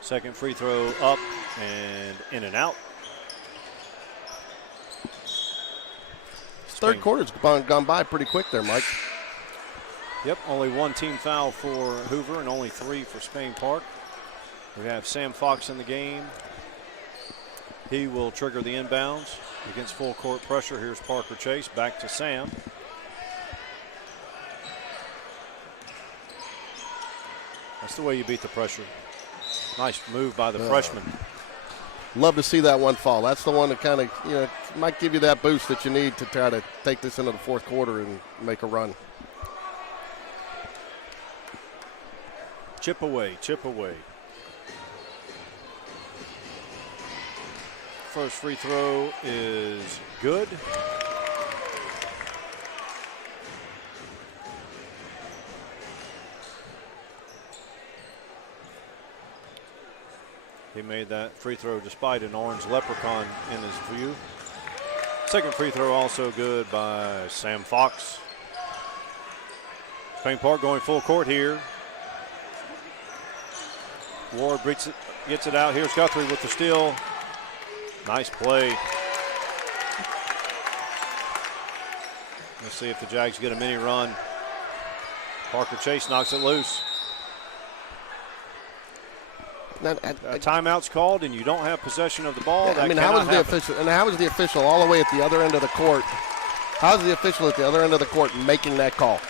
Second free throw up and in and out. Third quarter's gone by pretty quick there, Mike. Yep, only one team foul for Hoover and only 3 for Spain Park. We have Sam Fox in the game. He will trigger the inbounds against full court pressure. Here's Parker Chase, back to Sam. That's the way you beat the pressure. Nice move by the freshman. Love to see that one fall. That's the one that kind of, might give you that boost that you need to try to take this into the fourth quarter and make a run. Chip away, chip away. First free throw is good. He made that free throw despite an orange leprechaun in his view. Second free throw also good by Sam Fox. Spain Park going full court here. Ward gets it out. Here's Guthrie with the steal. Nice play. Let's see if the Jags get a mini run. Parker Chase knocks it loose. a timeout's called and you don't have possession of the ball, that how is cannot the happen. official? And how is the official all the way at the other end of the court? How is the official at the other end of the court making that call?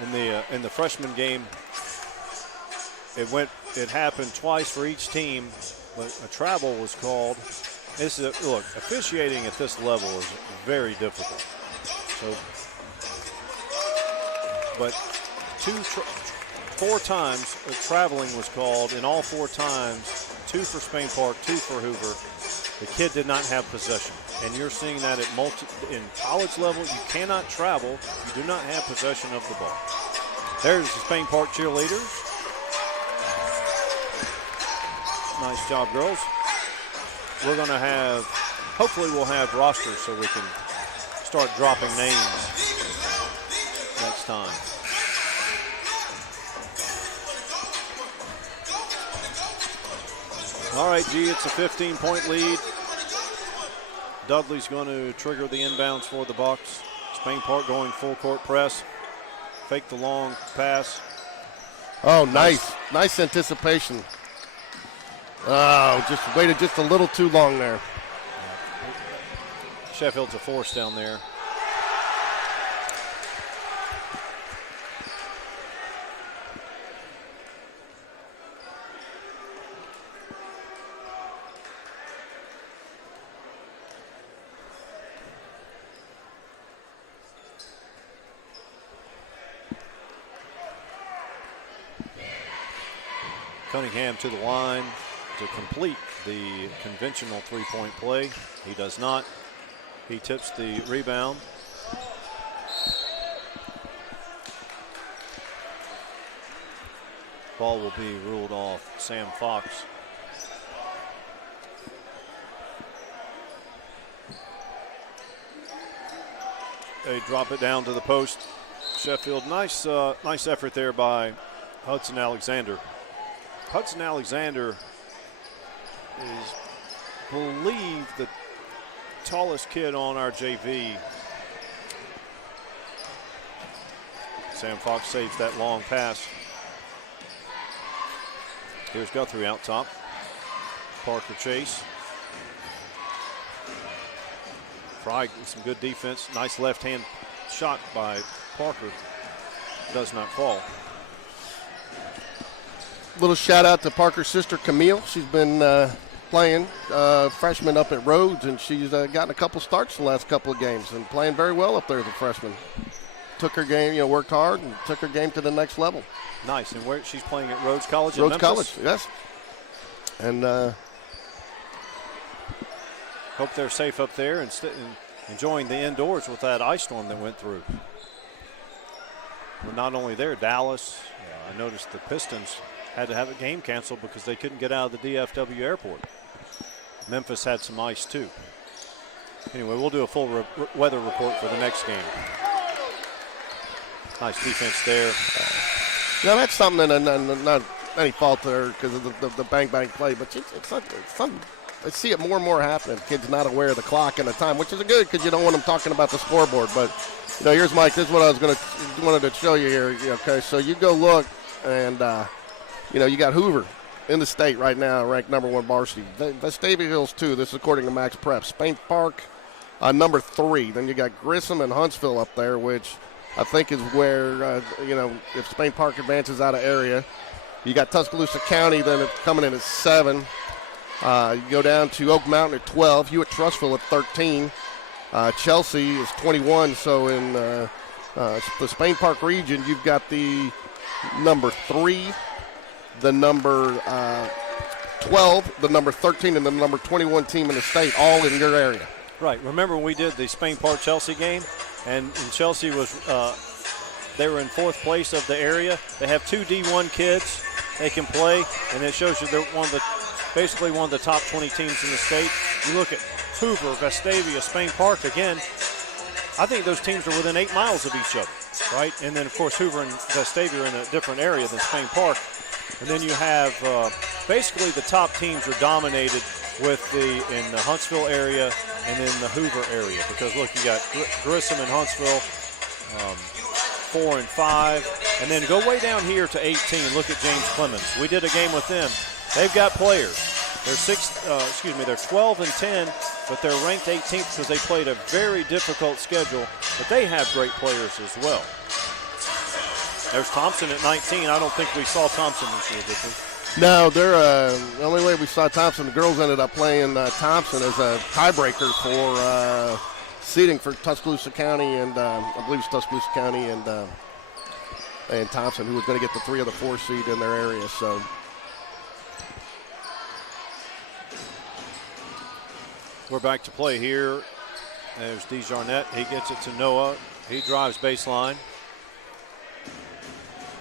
In the freshman game, it happened twice for each team, but a travel was called. Look, officiating at this level is very difficult. So, but 4 times traveling was called, and all 4 times, 2 for Spain Park, 2 for Hoover. The kid did not have possession, and you're seeing that in college level. You cannot travel if you do not have possession of the ball. There's the Spain Park cheerleaders. Nice job, girls. We're going to hopefully we'll have rosters so we can start dropping names next time. All right, G, it's a 15-point lead. Dudley's going to trigger the inbounds for the Bucks. Spain Park going full court press. Fake the long pass. Oh, nice anticipation. Oh, just waited just a little too long there. Sheffield's a force down there. Cunningham to the line to complete the conventional three-point play. He does not. He tips the rebound. Ball will be ruled off Sam Fox. They drop it down to the post. Sheffield, nice effort there by Hudson Alexander. Hudson Alexander is, believe, the tallest kid on our JV. Sam Fox saves that long pass. Here's Guthrie out top. Parker Chase. Fry with some good defense. Nice left-hand shot by Parker. Does not fall. Little shout out to Parker's sister Camille. She's been playing freshman up at Rhodes, and she's gotten a couple starts the last couple of games and playing very well up there as a freshman. Took her game, worked hard and took her game to the next level. Nice. And where she's playing at Rhodes College in Rhodes Memphis? College, yes. And hope they're safe up there and enjoying the indoors with that ice storm that went through. Well, not only there, Dallas. I noticed the Pistons had to have a game canceled because they couldn't get out of the DFW airport. Memphis had some ice too. Anyway, we'll do a full weather report for the next game. Nice defense there. now that's something that not any fault there because of the bang play, but it's something. I see it more and more happening. Kids not aware of the clock and the time, which is good because you don't want them talking about the scoreboard. But here's Mike. This is what I wanted to show you here. Okay, so you go look and. You got Hoover in the state right now, ranked #1 varsity. Vestavia Hills 2, this is according to Max Prep. Spain Park, number 3. Then you got Grissom and Huntsville up there, which I think is where, if Spain Park advances out of area. You got Tuscaloosa County, then it's coming in at 7. You go down to Oak Mountain at 12. Hewitt-Trussville at 13. Chelsea is 21. So in the Spain Park region, you've got the number 3, the number 12, the number 13, and the number 21 team in the state, all in your area. Right. Remember when we did the Spain Park Chelsea game, and Chelsea was they were in 4th place of the area. They have 2 D1 kids they can play, and it shows you they're basically one of the top 20 teams in the state. You look at Hoover, Vestavia, Spain Park again. I think those teams are within 8 miles of each other, right? And then of course Hoover and Vestavia are in a different area than Spain Park. And then you have basically the top teams are dominated in the Huntsville area and in the Hoover area. Because look, you got Grissom and Huntsville, 4 and 5. And then go way down here to 18. Look at James Clemens. We did a game with them. They've got players. They're 12 and 10, but they're ranked 18th because they played a very difficult schedule. But they have great players as well. There's Thompson at 19. I don't think we saw Thompson this year, did we? No, they're the only way we saw Thompson. The girls ended up playing Thompson as a tiebreaker for seeding for Tuscaloosa County, and I believe it's Tuscaloosa County and Thompson, who was going to get the 3 of the 4 seed in their area. So. We're back to play here. There's DeJarnette. He gets it to Noah. He drives baseline.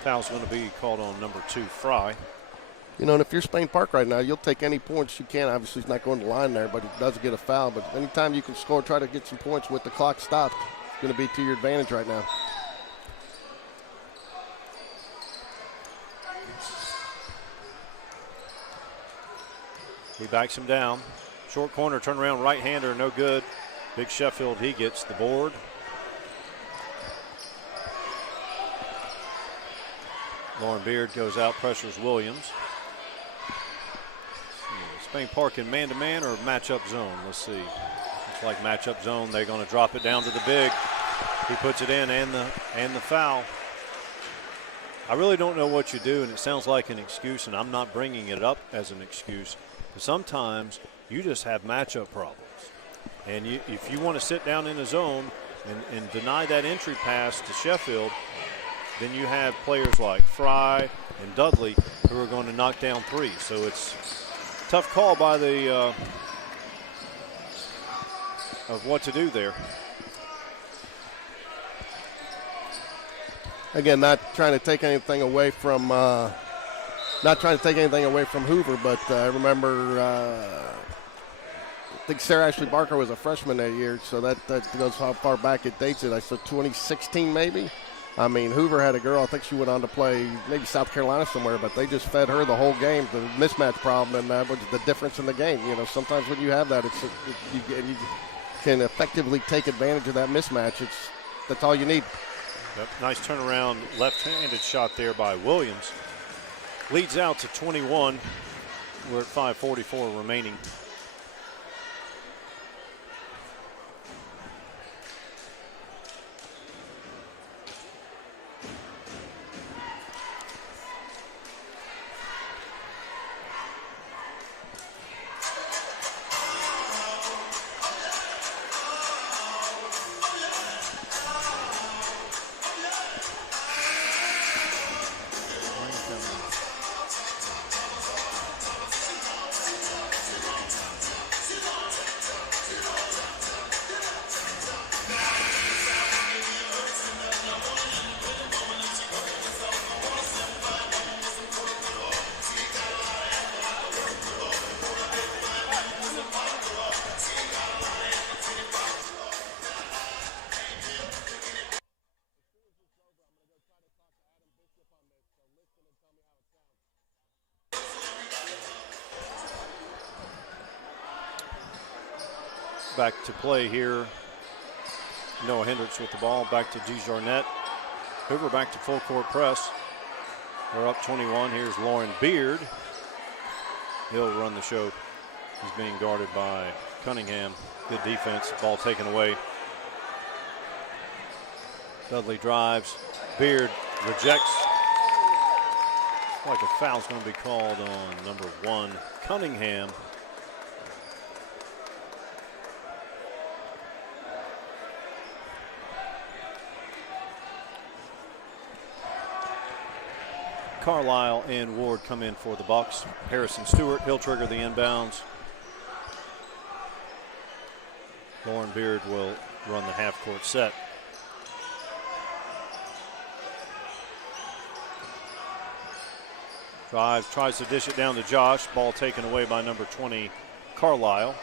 Foul's going to be called on number 2, Fry. You know, and if you're Spain Park right now, you'll take any points you can. Obviously, he's not going to the line there, but he does get a foul. But anytime you can score, try to get some points with the clock stopped, it's going to be to your advantage right now. He backs him down. Short corner, turnaround right-hander, no good. Big Sheffield, he gets the board. Lauren Beard goes out, pressures Williams. Spain Park in man-to-man or matchup zone? Let's see. Looks like matchup zone. They're going to drop it down to the big. He puts it in and the foul. I really don't know what you do, and it sounds like an excuse, and I'm not bringing it up as an excuse. But sometimes you just have matchup problems. And if you want to sit down in a zone and deny that entry pass to Sheffield, then you have players like Fry and Dudley who are going to knock down 3. So it's a tough call by the of what to do there. Again, not trying to take anything away from Hoover, but I remember I think Sarah Ashley Barker was a freshman that year, so that goes how far back it dates it. I said 2016 maybe. I mean, Hoover had a girl, I think she went on to play maybe South Carolina somewhere, but they just fed her the whole game, the mismatch problem, and that was the difference in the game. You know, sometimes when you have that, you can effectively take advantage of that mismatch. That's all you need. Yep, nice turnaround, left-handed shot there by Williams. Leads out to 21. We're at 5:44 remaining. Back to play here. Noah Hendricks with the ball. Back to DeJarnette. Hoover back to full court press. We're up 21. Here's Lauren Beard. He'll run the show. He's being guarded by Cunningham. Good defense. Ball taken away. Dudley drives. Beard rejects. Like a foul's going to be called on number 1, Cunningham. Carlisle and Ward come in for the Bucks. Harrison Stewart, he'll trigger the inbounds. Lauren Beard will run the half-court set. Drives, tries to dish it down to Josh. Ball taken away by number 20, Carlisle.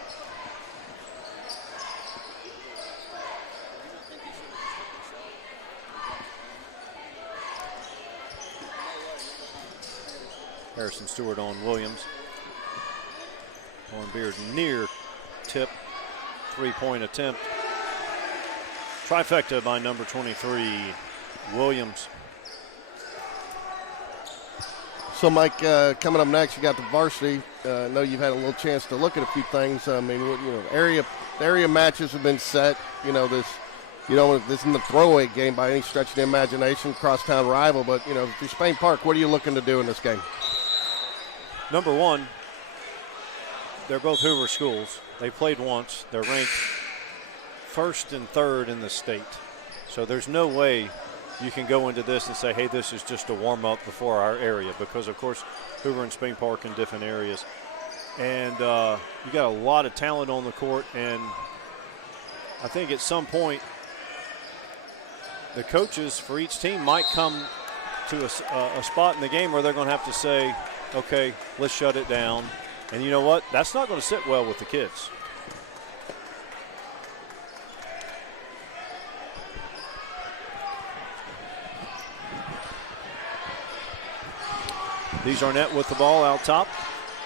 Harrison Stewart on Williams. Lauren Beard near tip. 3-point attempt. Trifecta by number 23, Williams. So, Mike, coming up next, you got the varsity. I know you've had a little chance to look at a few things. I mean, area matches have been set. This isn't the throwaway game by any stretch of the imagination, crosstown rival. But through Spain Park, what are you looking to do in this game? Number one, they're both Hoover schools. They played once. They're ranked first and third in the state. So there's no way you can go into this and say, hey, this is just a warm-up before our area, because, of course, Hoover and Spain Park in different areas. And you got a lot of talent on the court, and I think at some point the coaches for each team might come to a spot in the game where they're going to have to say, okay, let's shut it down. And you know what? That's not going to sit well with the kids. These Arnett with the ball out top.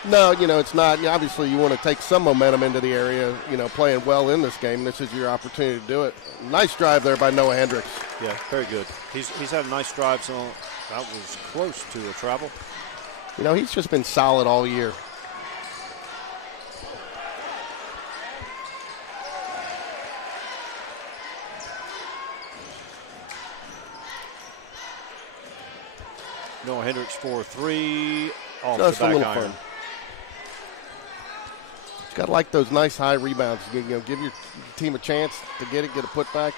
No, it's not. Obviously, you want to take some momentum into the area, playing well in this game. This is your opportunity to do it. Nice drive there by Noah Hendricks. Yeah, very good. He's had a nice drive, so that was close to a travel. He's just been solid all year. Noah Hendricks for three off Just the a back little iron. fun. He's got to like those nice high rebounds. Give your team a chance to get a putback.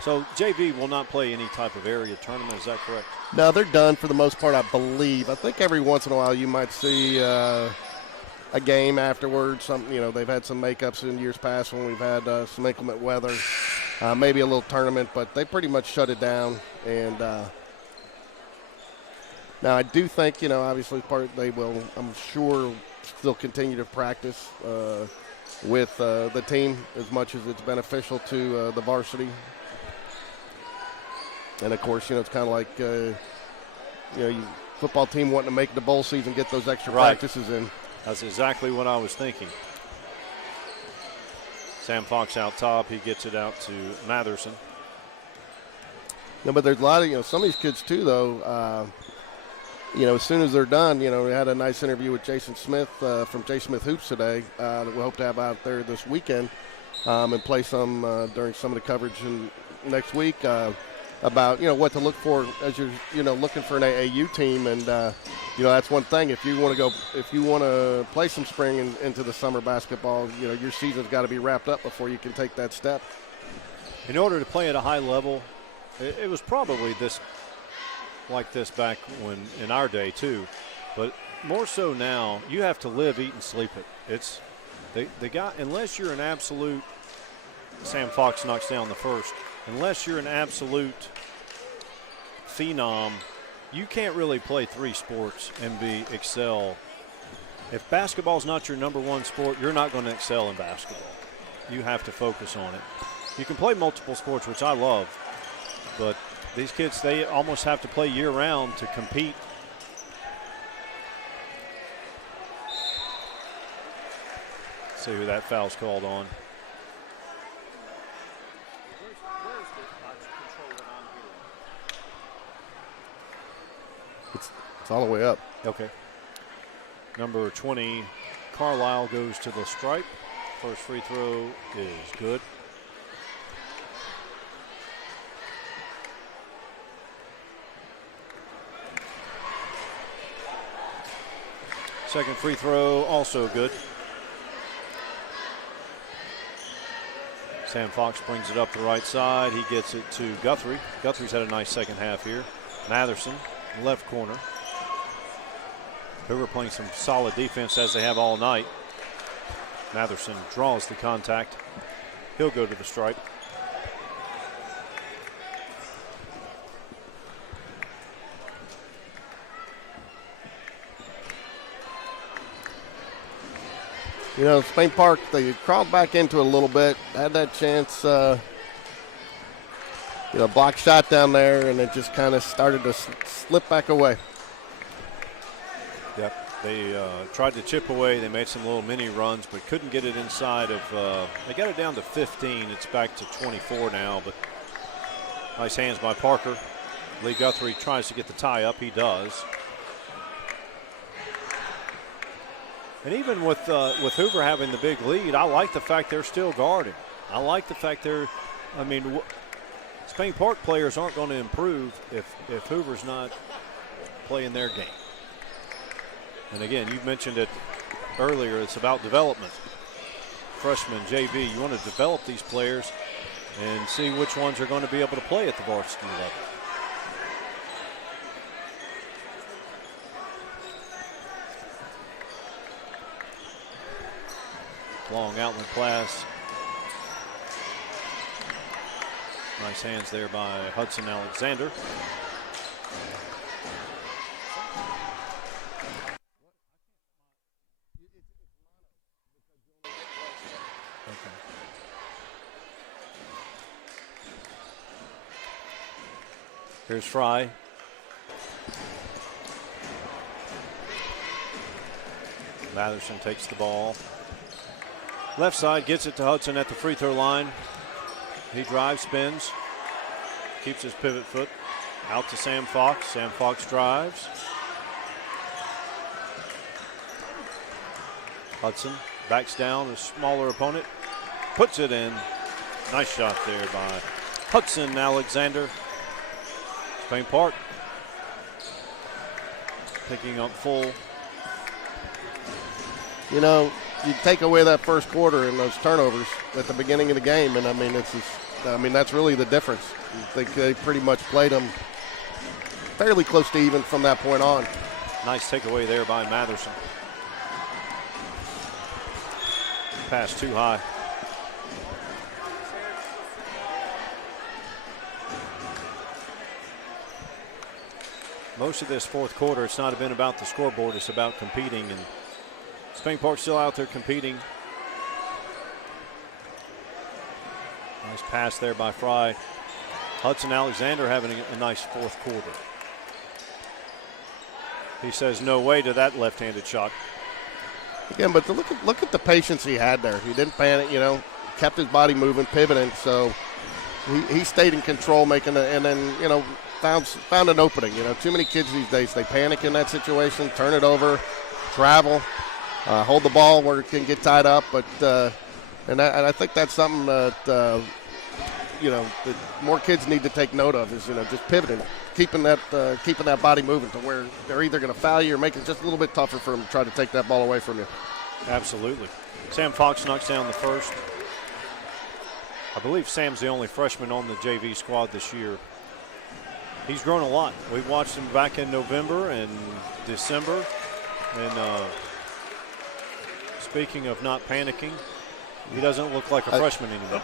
So JV will not play any type of area tournament. Is that correct? No, they're done for the most part, I believe. I think every once in a while you might see a game afterwards. They've had some makeups in years past when we've had some inclement weather, maybe a little tournament, but they pretty much shut it down. And now I do think, obviously they will, I'm sure, still continue to practice with the team as much as it's beneficial to the varsity. And, of course, it's kind of like, football team wanting to make the bowl season, get those extra practices in. That's exactly what I was thinking. Sam Fox out top. He gets it out to Matherson. No, but there's a lot of, some of these kids, too, though, as soon as they're done, we had a nice interview with Jason Smith from J. Smith Hoops today that we hope to have out there this weekend and play some during some of the coverage next week. About what to look for as you're looking for an AAU team, and that's one thing. If you want to play some spring into the summer basketball, your season's got to be wrapped up before you can take that step. In order to play at a high level, it was probably like this back when in our day too, but more so now. You have to live, eat, and sleep it. It's the guy. Unless you're an absolute, Sam Fox knocks down the first. Unless you're an absolute phenom, you can't really play three sports and excel. If basketball's not your number one sport, you're not going to excel in basketball. You have to focus on it. You can play multiple sports, which I love, but these kids, they almost have to play year-round to compete. See who that foul's called on. It's all the way up. Okay. Number 20, Carlisle goes to the stripe. First free throw is good. Second free throw also good. Sam Fox brings it up the right side. He gets it to Guthrie. Guthrie's had a nice second half here. Matherson, left corner. Hoover playing some solid defense as they have all night. Matherson draws the contact. He'll go to the stripe. Spain Park, they crawled back into it a little bit, had that chance, block shot down there, and it just kind of started to slip back away. Yep, they tried to chip away. They made some little mini runs, but couldn't get it inside of, they got it down to 15. It's back to 24 now, but nice hands by Parker. Lee Guthrie tries to get the tie up. He does. And even with Hoover having the big lead, I like the fact they're still guarding. I like the fact Spain Park players aren't going to improve if Hoover's not playing their game. And again, you mentioned it earlier, it's about development. Freshman, JV, you want to develop these players and see which ones are going to be able to play at the varsity level. Long outlet pass. Nice hands there by Hudson Alexander. Okay. Here's Fry. Matherson takes the ball. Left side, gets it to Hudson at the free throw line. He drives, spins, keeps his pivot foot. Out to Sam Fox. Sam Fox drives. Hudson backs down a smaller opponent, puts it in. Nice shot there by Hudson Alexander. Spain Park picking up full. You know, you take away that first quarter and those turnovers at the beginning of the game, and that's really the difference. I think they pretty much played them fairly close to even from that point on. Nice takeaway there by Matherson. Pass too high. Most of this fourth quarter, it's not been about the scoreboard, it's about competing, and Spain Park still out there competing. Nice pass there by Fry. Hudson Alexander having a nice fourth quarter. He says no way to that left-handed shot. Again, but look at the patience he had there. He didn't panic, kept his body moving, pivoting. So he stayed in control, and then found an opening. Too many kids these days, they panic in that situation, turn it over, travel, hold the ball where it can get tied up. But and I think that's something that that more kids need to take note of is just pivoting, keeping that body moving to where they're either going to foul you or make it just a little bit tougher for them to try to take that ball away from you. Absolutely. Sam Fox knocks down the first. I believe Sam's the only freshman on the JV squad this year. He's grown a lot. We watched him back in November and December. And speaking of not panicking, he doesn't look like a freshman anymore.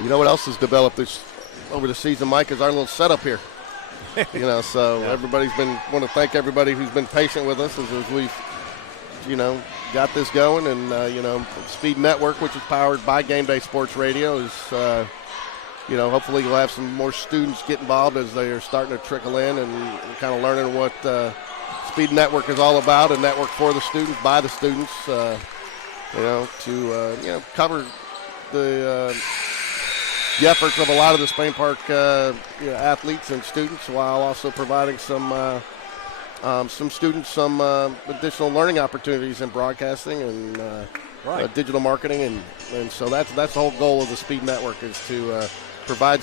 You know what else has developed over the season, Mike, is our little setup here. So Yeah. Everybody's want to thank everybody who's been patient with us as we've, got this going. And, Speed Network, which is powered by Game Day Sports Radio, is, hopefully we'll have some more students get involved as they are starting to trickle in and kind of learning what Speed Network is all about, a network for the students, by the students, to cover the efforts of a lot of the Spain Park athletes and students, while also providing some students some additional learning opportunities in broadcasting and digital marketing, and so that's the whole goal of the Speed Network, is to provide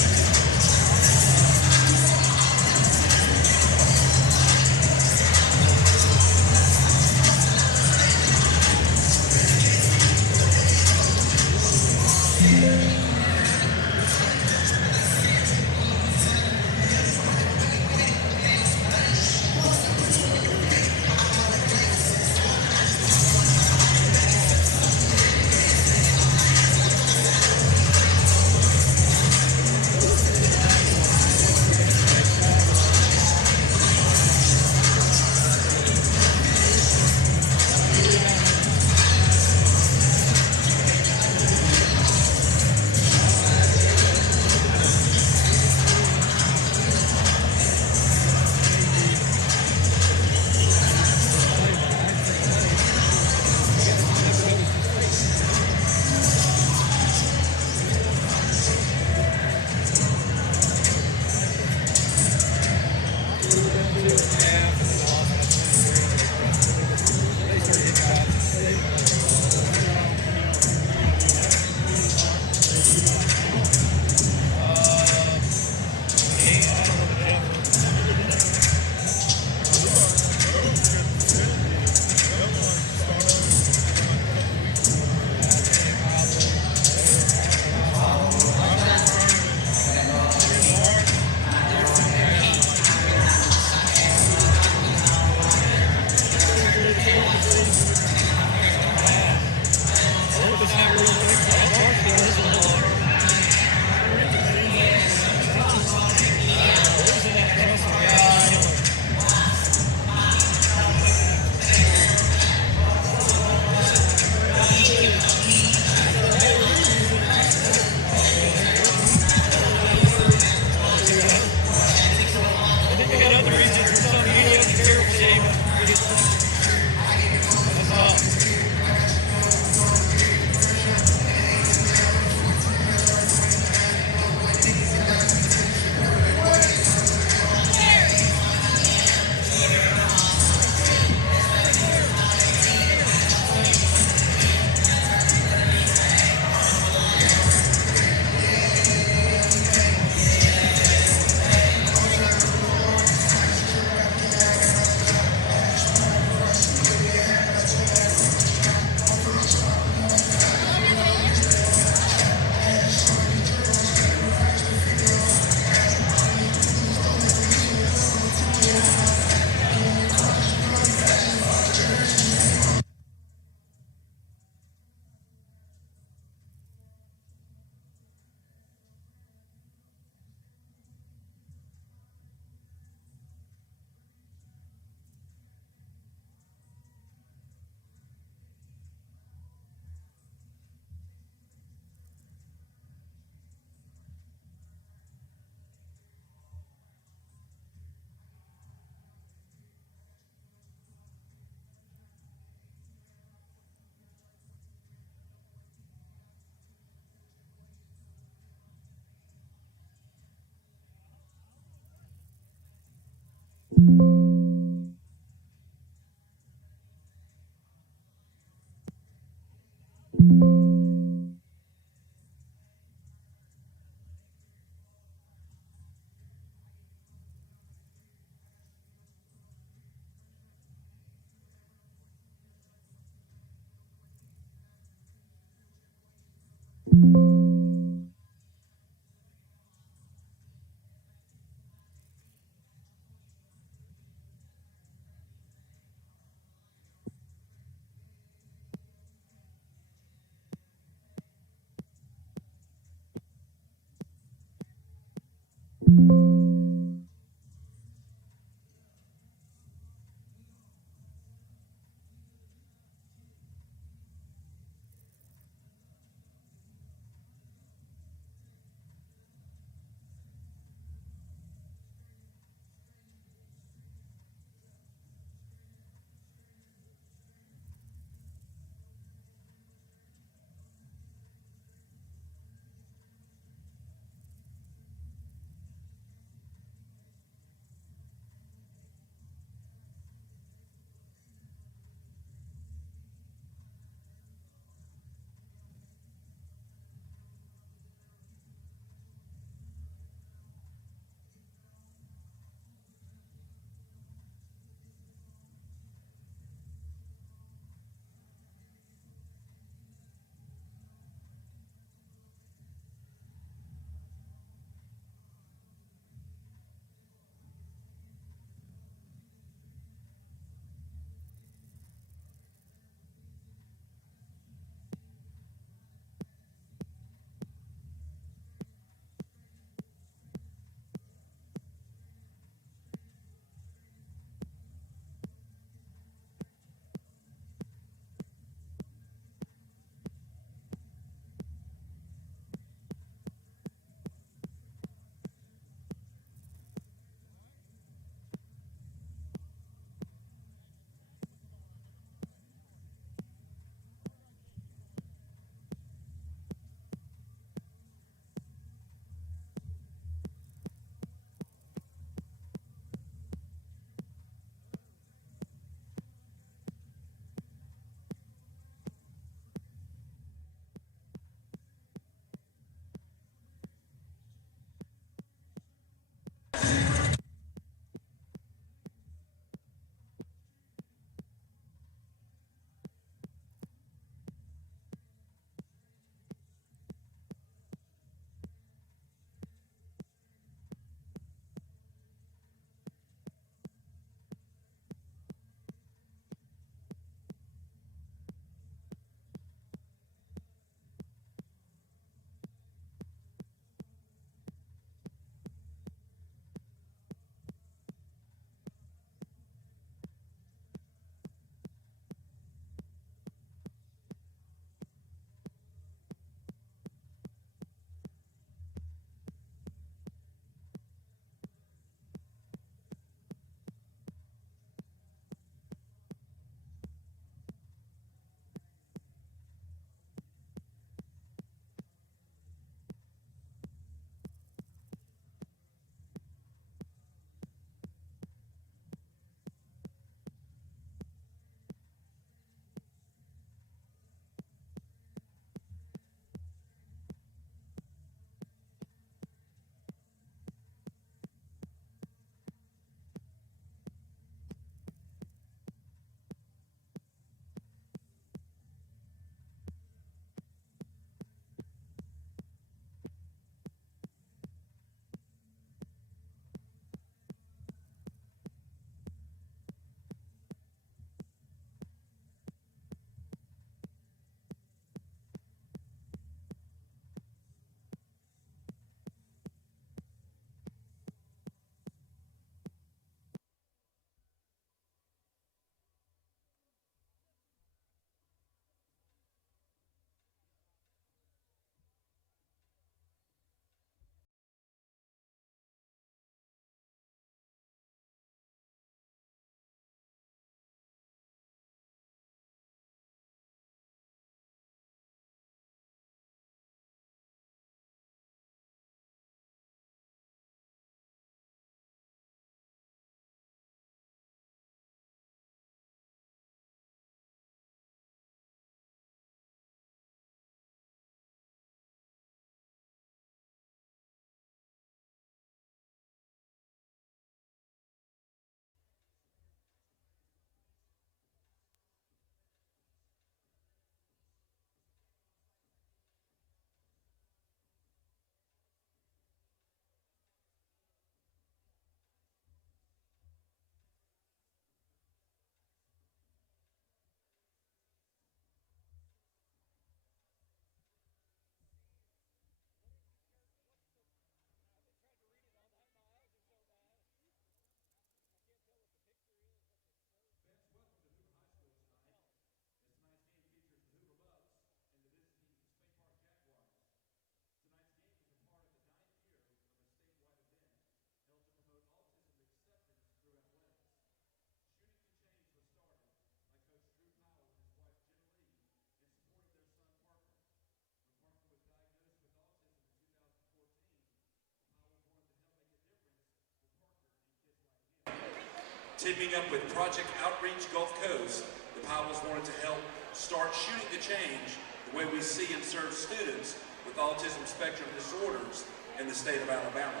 Teaming up with Project Outreach Gulf Coast, the Powells wanted to help start shooting the change the way we see and serve students with autism spectrum disorders in the state of Alabama.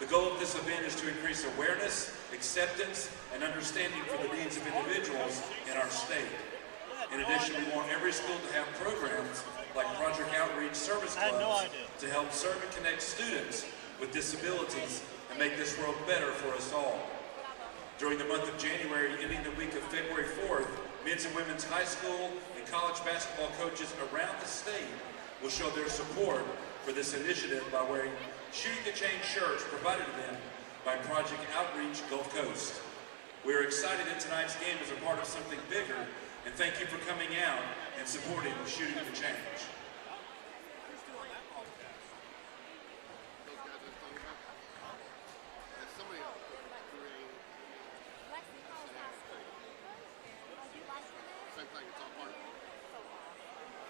The goal of this event is to increase awareness, acceptance, and understanding for the needs of individuals in our state. In addition, we want every school to have programs like Project Outreach Service Clubs to help serve and connect students with disabilities and make this world better for us all. During the month of January, ending the week of February 4th, men's and women's high school and college basketball coaches around the state will show their support for this initiative by wearing Shooting the Change shirts provided to them by Project Outreach Gulf Coast. We are excited that tonight's game is a part of something bigger, and thank you for coming out and supporting Shooting the Change. Same thing, it's all part of it.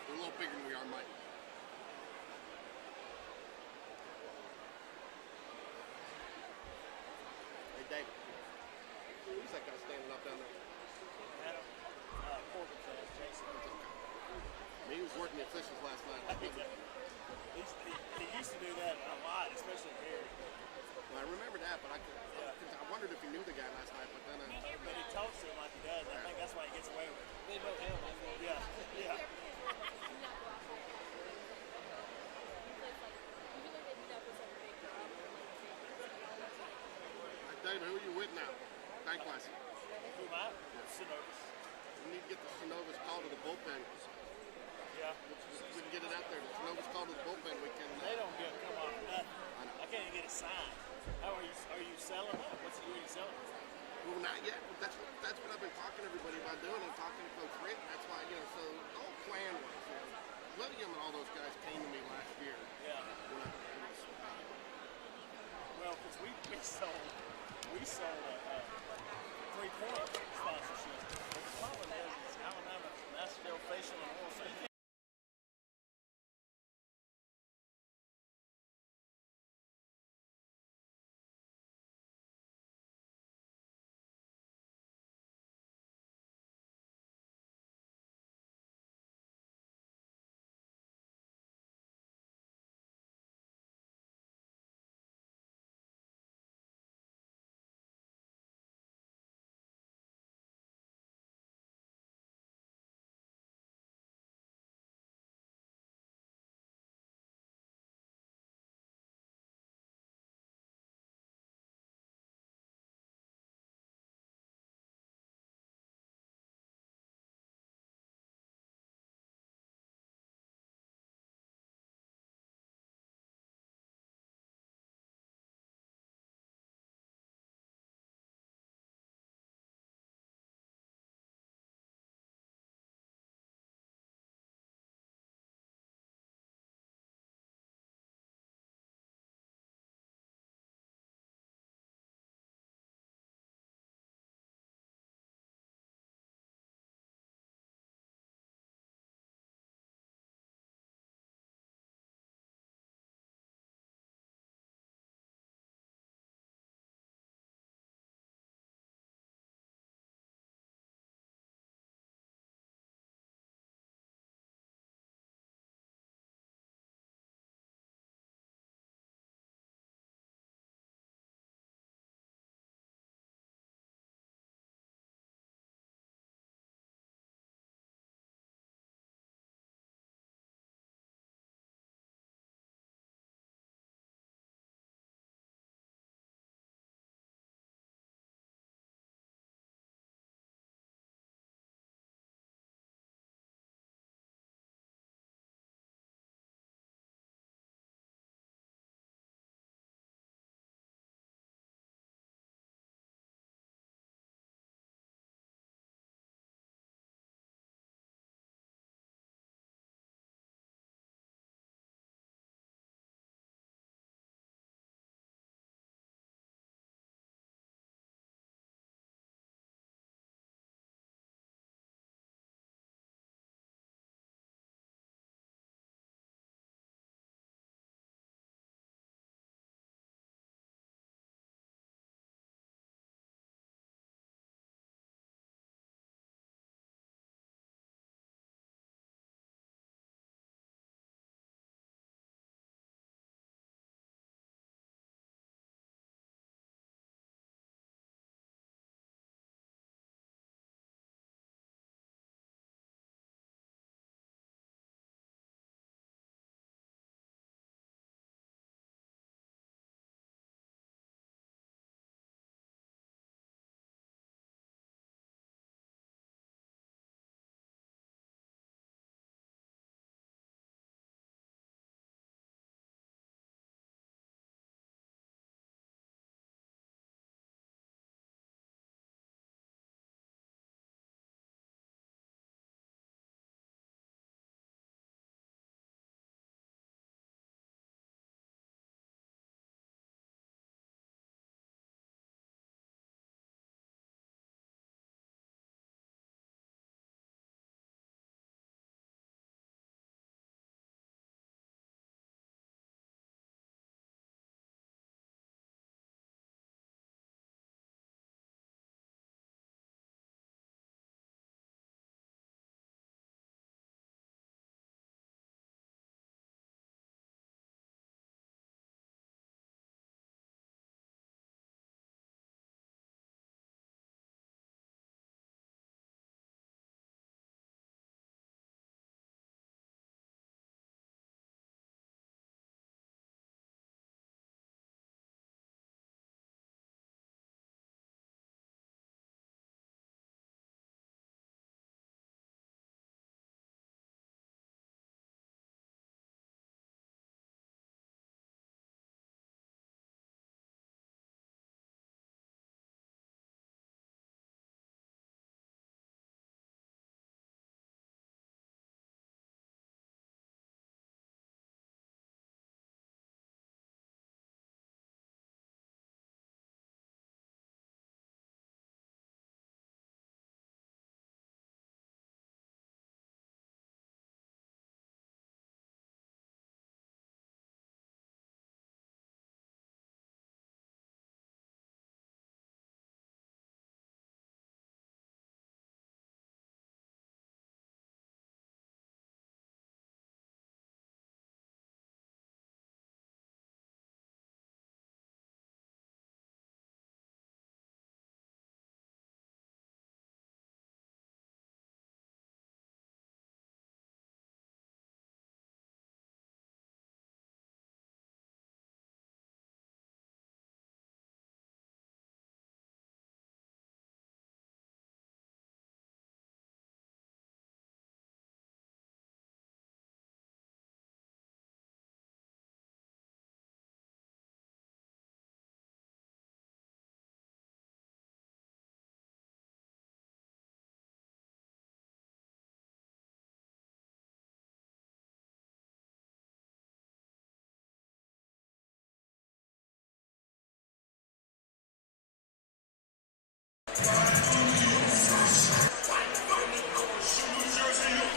They're a little bigger than we are, Mike. Hey, David. Who's that guy standing up down there? Jason. He was working the officials last night. He used to do that a lot, especially here. Well, I remember that, but I wondered if he knew the guy last night, but then But he talks to him like he does. I think that's why he gets away with it. They know him. Yeah, yeah. David, who are you with now? Bank license. Who am I? Synovus. We need to get the Synovus call to the bullpen. Yeah. We can get it out there. The Synovus call to the bullpen. We can. They don't come off nothing. I can't even get it signed. How are you selling it? What's you selling? Well, not yet. But that's what I've been talking to everybody about doing, and talking to Coach Rick. That's why, so the whole plan was, William and all those guys came to me last year. Yeah. Well, because we sold a 3-point sponsorship. But the problem is Alabama, that's still facing the World Series.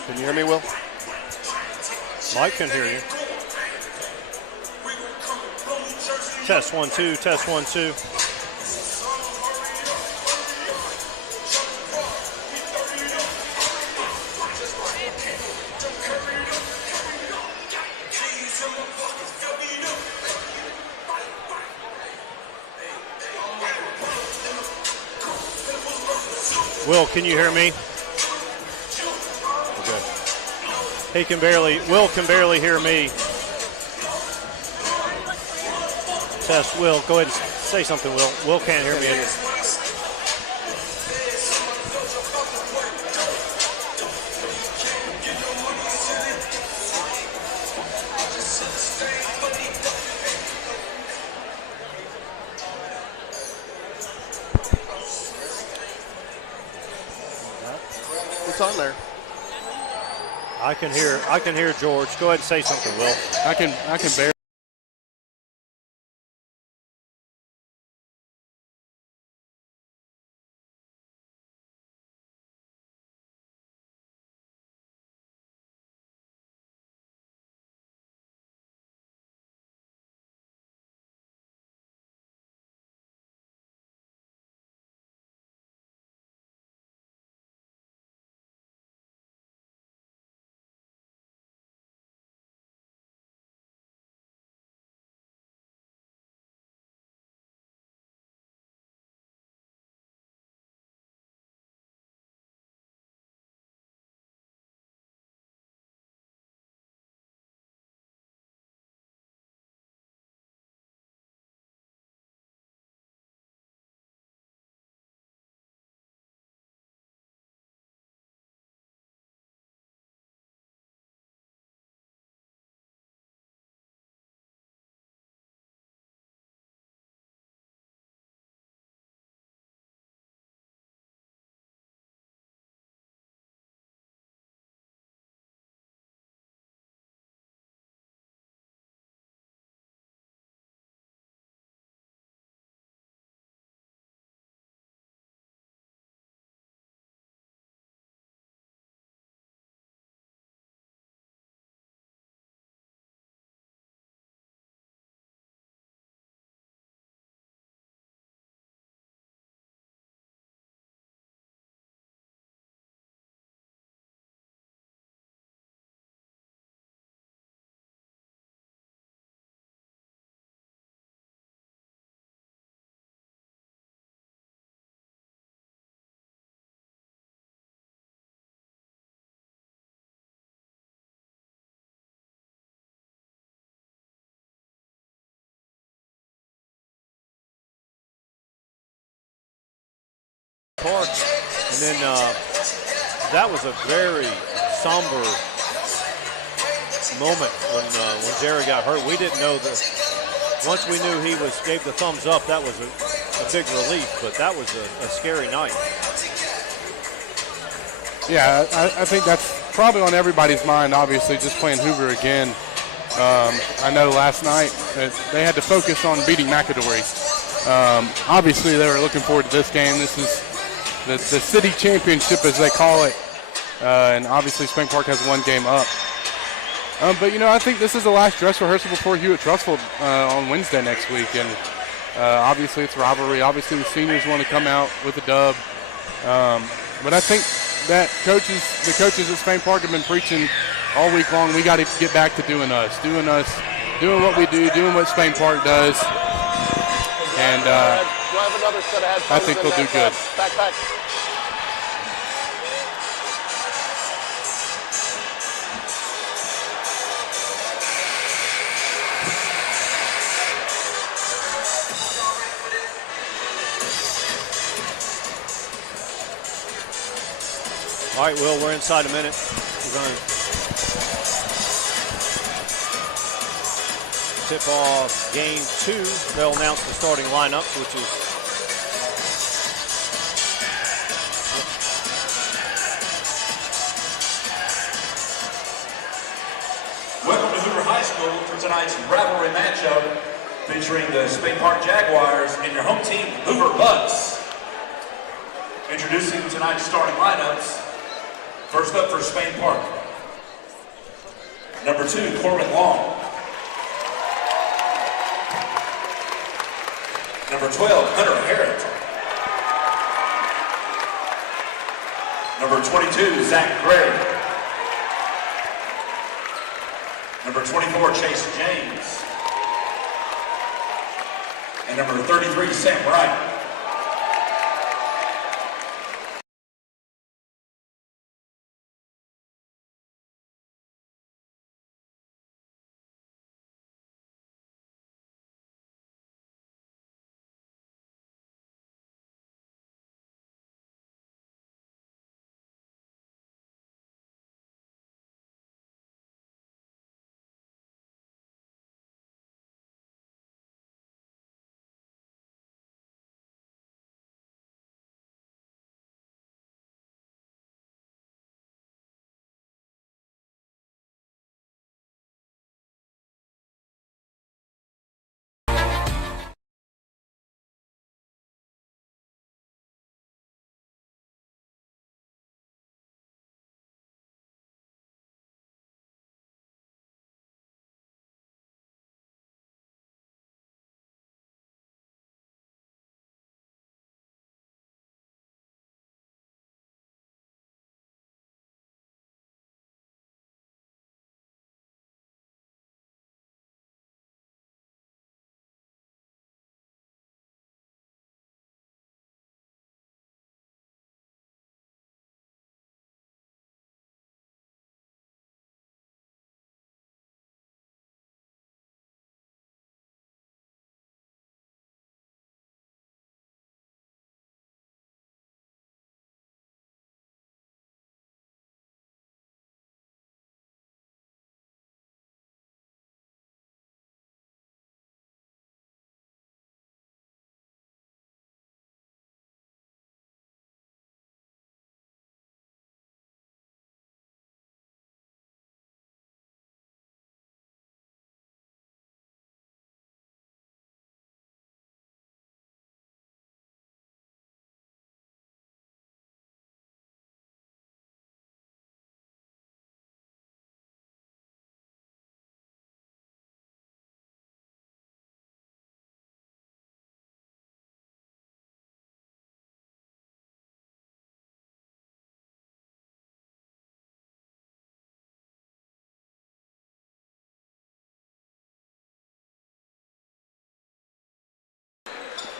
Can you hear me, Will? Mike can hear you. Test 1 2, test 1 2. Will, can you hear me? Okay. Will can barely hear me. Test, Will, go ahead and say something, Will. Will can't hear me. What's on there? I can hear George. Go ahead and say something, Will. I can barely. Park. And then that was a very somber moment when Jerry got hurt. We didn't know that. Once we knew he gave the thumbs up, that was a big relief, but that was a scary night. Yeah, I think that's probably on everybody's mind, obviously, just playing Hoover again. I know last night they had to focus on beating McAdory. Obviously, they were looking forward to this game. This is the city championship, as they call it, and obviously Spain Park has one game up. But, I think this is the last dress rehearsal before Hewitt-Trussville on Wednesday next week, and obviously it's rivalry. Obviously the seniors want to come out with a dub, but I think that the coaches at Spain Park have been preaching all week long. We got to get back to doing doing what we do, doing what Spain Park does, and I think they'll do good. Back. All right, Will, we're inside a minute. We're going to tip off game 2. They'll announce the starting lineups, which is Welcome to Hoover High School for tonight's rivalry matchup featuring the Spain Park Jaguars and your home team, Hoover Bucks. Introducing tonight's starting lineups. First up for Spain Park, Number 2, Corbin Long. Number 12, Hunter Harrod. Number 22, Zach Gray. Number 24, Chase James. And number 33, Sam Wright.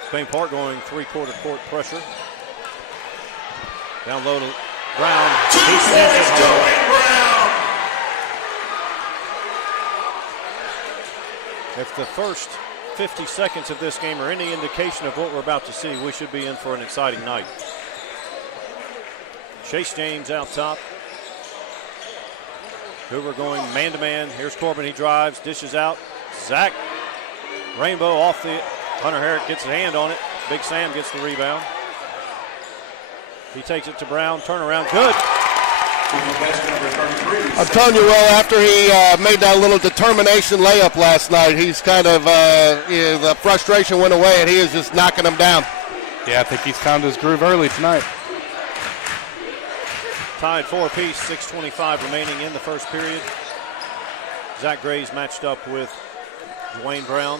Spain Park going three-quarter court pressure. Down low to Brown. 2 points to Wayne Brown. If the first 50 seconds of this game are any indication of what we're about to see, we should be in for an exciting night. Chase James out top. Hoover going man-to-man. Here's Corbin. He drives, dishes out. Zach Rainbow off the... Hunter Harrod gets a hand on it. Big Sam gets the rebound. He takes it to Brown. Turnaround. Good. I'm telling you, Will, after he made that little determination layup last night, he's kind of, the frustration went away, and he is just knocking them down. Yeah, I think he's found his groove early tonight. Tied 4-apiece, 6:25 remaining in the first period. Zach Gray's matched up with Dwayne Brown.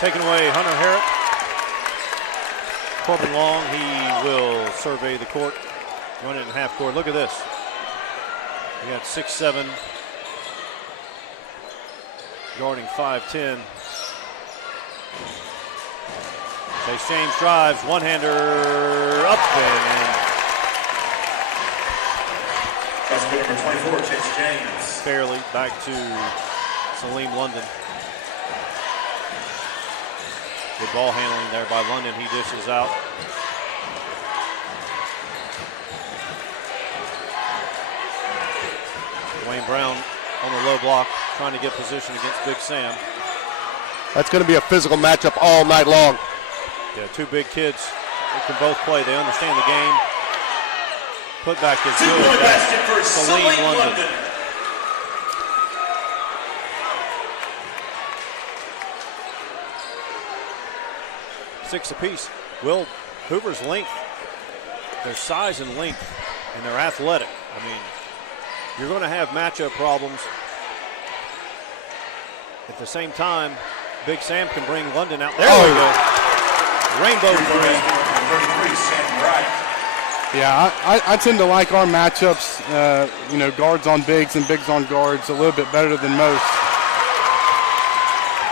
Taken away, Hunter Harrod. Corbin Long, he will survey the court, run it in half court. Look at this. We got 6'7", guarding 5'10". Chase James drives, one-hander up and in. That's good, number 24, Chase James. Barely back to Salim London. Good ball handling there by London. He dishes out. Dwayne Brown on the low block, trying to get position against Big Sam. That's going to be a physical matchup all night long. Yeah, two big kids that can both play. They understand the game. Putback is good. Two-point basket for Salim Salim London. London. 6 apiece. Will, Hoover's length, their size and length, and they're athletic. I mean, you're going to have matchup problems. At the same time, Big Sam can bring London out. There we go. Rainbow three. Yeah, I tend to like our matchups, guards on bigs and bigs on guards a little bit better than most.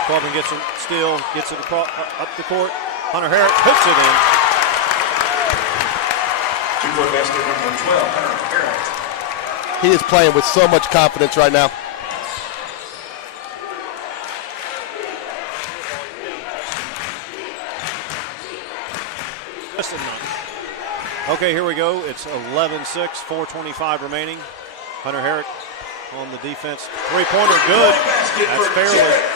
Corbin gets it still, gets it across, up the court. Hunter Herrick puts it in. Two-point basket number 12, Hunter Herrick. He is playing with so much confidence right now. Just enough. Okay, here we go. It's 11-6, 4:25 remaining. Hunter Herrick on the defense. Three-pointer, good. That's Fairley.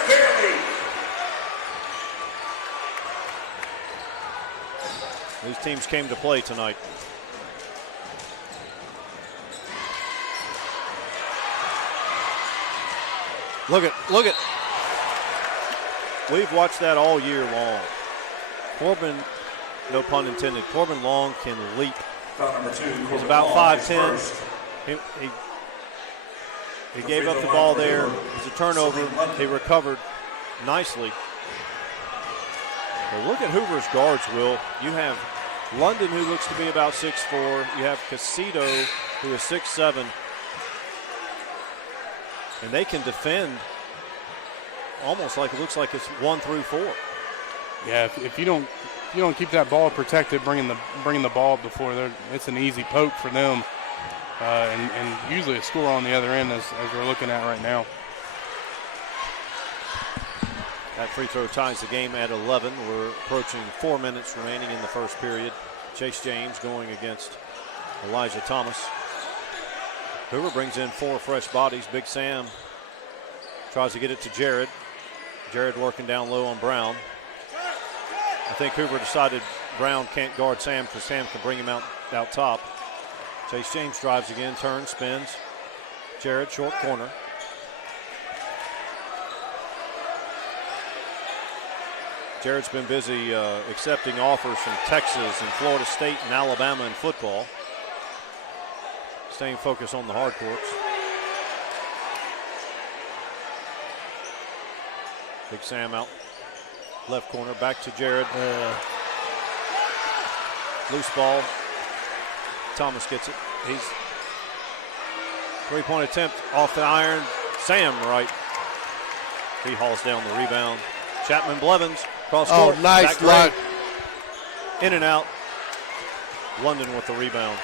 These teams came to play tonight. Look at. We've watched that all year long. Corbin, no pun intended, Corbin Long can leap. He's about 5'10". He gave up the ball there. It was a turnover. He recovered nicely. But look at Hoover's guards, Will. You have London, who looks to be about 6'4". You have Casito, who is 6'7". And they can defend almost like it looks like it's 1 through 4. Yeah, if you don't keep that ball protected, bringing the ball up before it's an easy poke for them, and usually a score on the other end as we're looking at right now. That free throw ties the game at 11. We're approaching 4 minutes remaining in the first period. Chase James going against Elijah Thomas. Hoover brings in 4 fresh bodies. Big Sam tries to get it to Jared. Jared working down low on Brown. I think Hoover decided Brown can't guard Sam because Sam can bring him out top. Chase James drives again, turns, spins. Jared, short corner. Jared's been busy accepting offers from Texas and Florida State and Alabama in football. Staying focused on the hard courts. Big Sam out left corner, back to Jared. Loose ball. Thomas gets it. He's three-point attempt off the iron. Sam right. He hauls down the rebound. Chapman Blevins cross court. Oh, nice block. In and out. London with the rebound.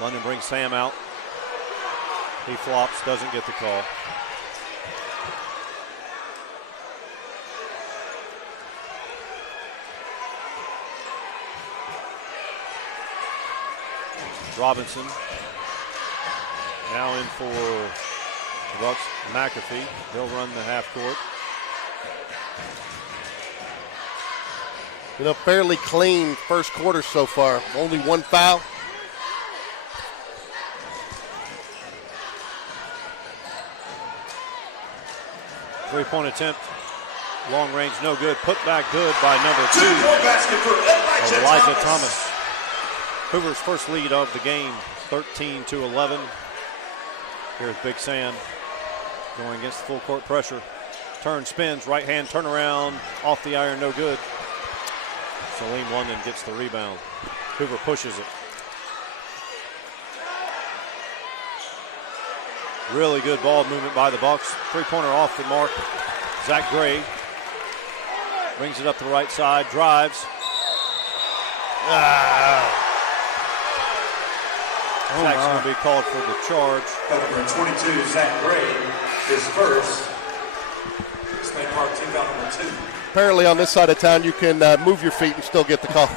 London brings Sam out. He flops, doesn't get the call. Robinson now in for the Bucks. McAfee, they'll run the half court. Fairly clean first quarter so far. Only 1 foul. Three-point attempt. Long range, no good. Put back good by number 2. Elijah Thomas. Hoover's first lead of the game, 13-11. Here's Big Sam going against full court pressure. Turn, spins, right hand turnaround, off the iron, no good. Salim London gets the rebound. Hoover pushes it. Really good ball movement by the Bucks. Three-pointer off the mark. Zach Gray brings it up the right side, drives. Zach's going to be called for the charge. Number 22, Zach Gray, is first. Spain Park team foul number 2. Apparently on this side of town, you can move your feet and still get the call.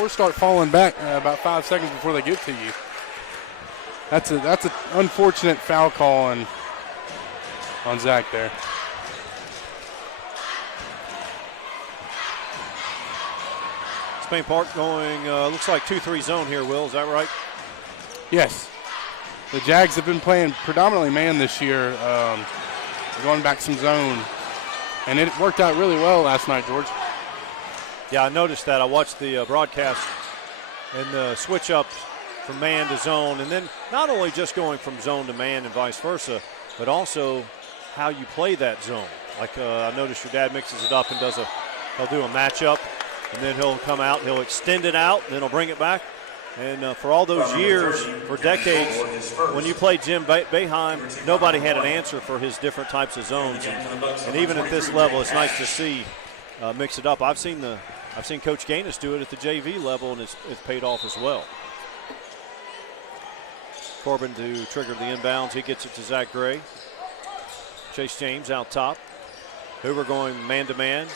Or start falling back about 5 seconds before they get to you. That's an unfortunate foul call on Zach there. Spain Park going, looks like 2-3 zone here, Will. Is that right? Yes. The Jags have been playing predominantly man this year, going back some zone. And it worked out really well last night, George. Yeah, I noticed that. I watched the broadcast, and the switch up from man to zone, and then not only just going from zone to man and vice versa, but also how you play that zone. Like I noticed your dad mixes it up and he'll do a matchup, and then he'll come out, he'll extend it out, and then he'll bring it back. And for all those years, for decades, when you played Jim Boeheim, nobody had an answer for his different types of zones. And even at this level, it's nice to see mix it up. I've seen Coach Gaines do it at the JV level, and it's paid off as well. Corbin to trigger the inbounds. He gets it to Zach Gray. Chase James out top. Hoover going man-to-man.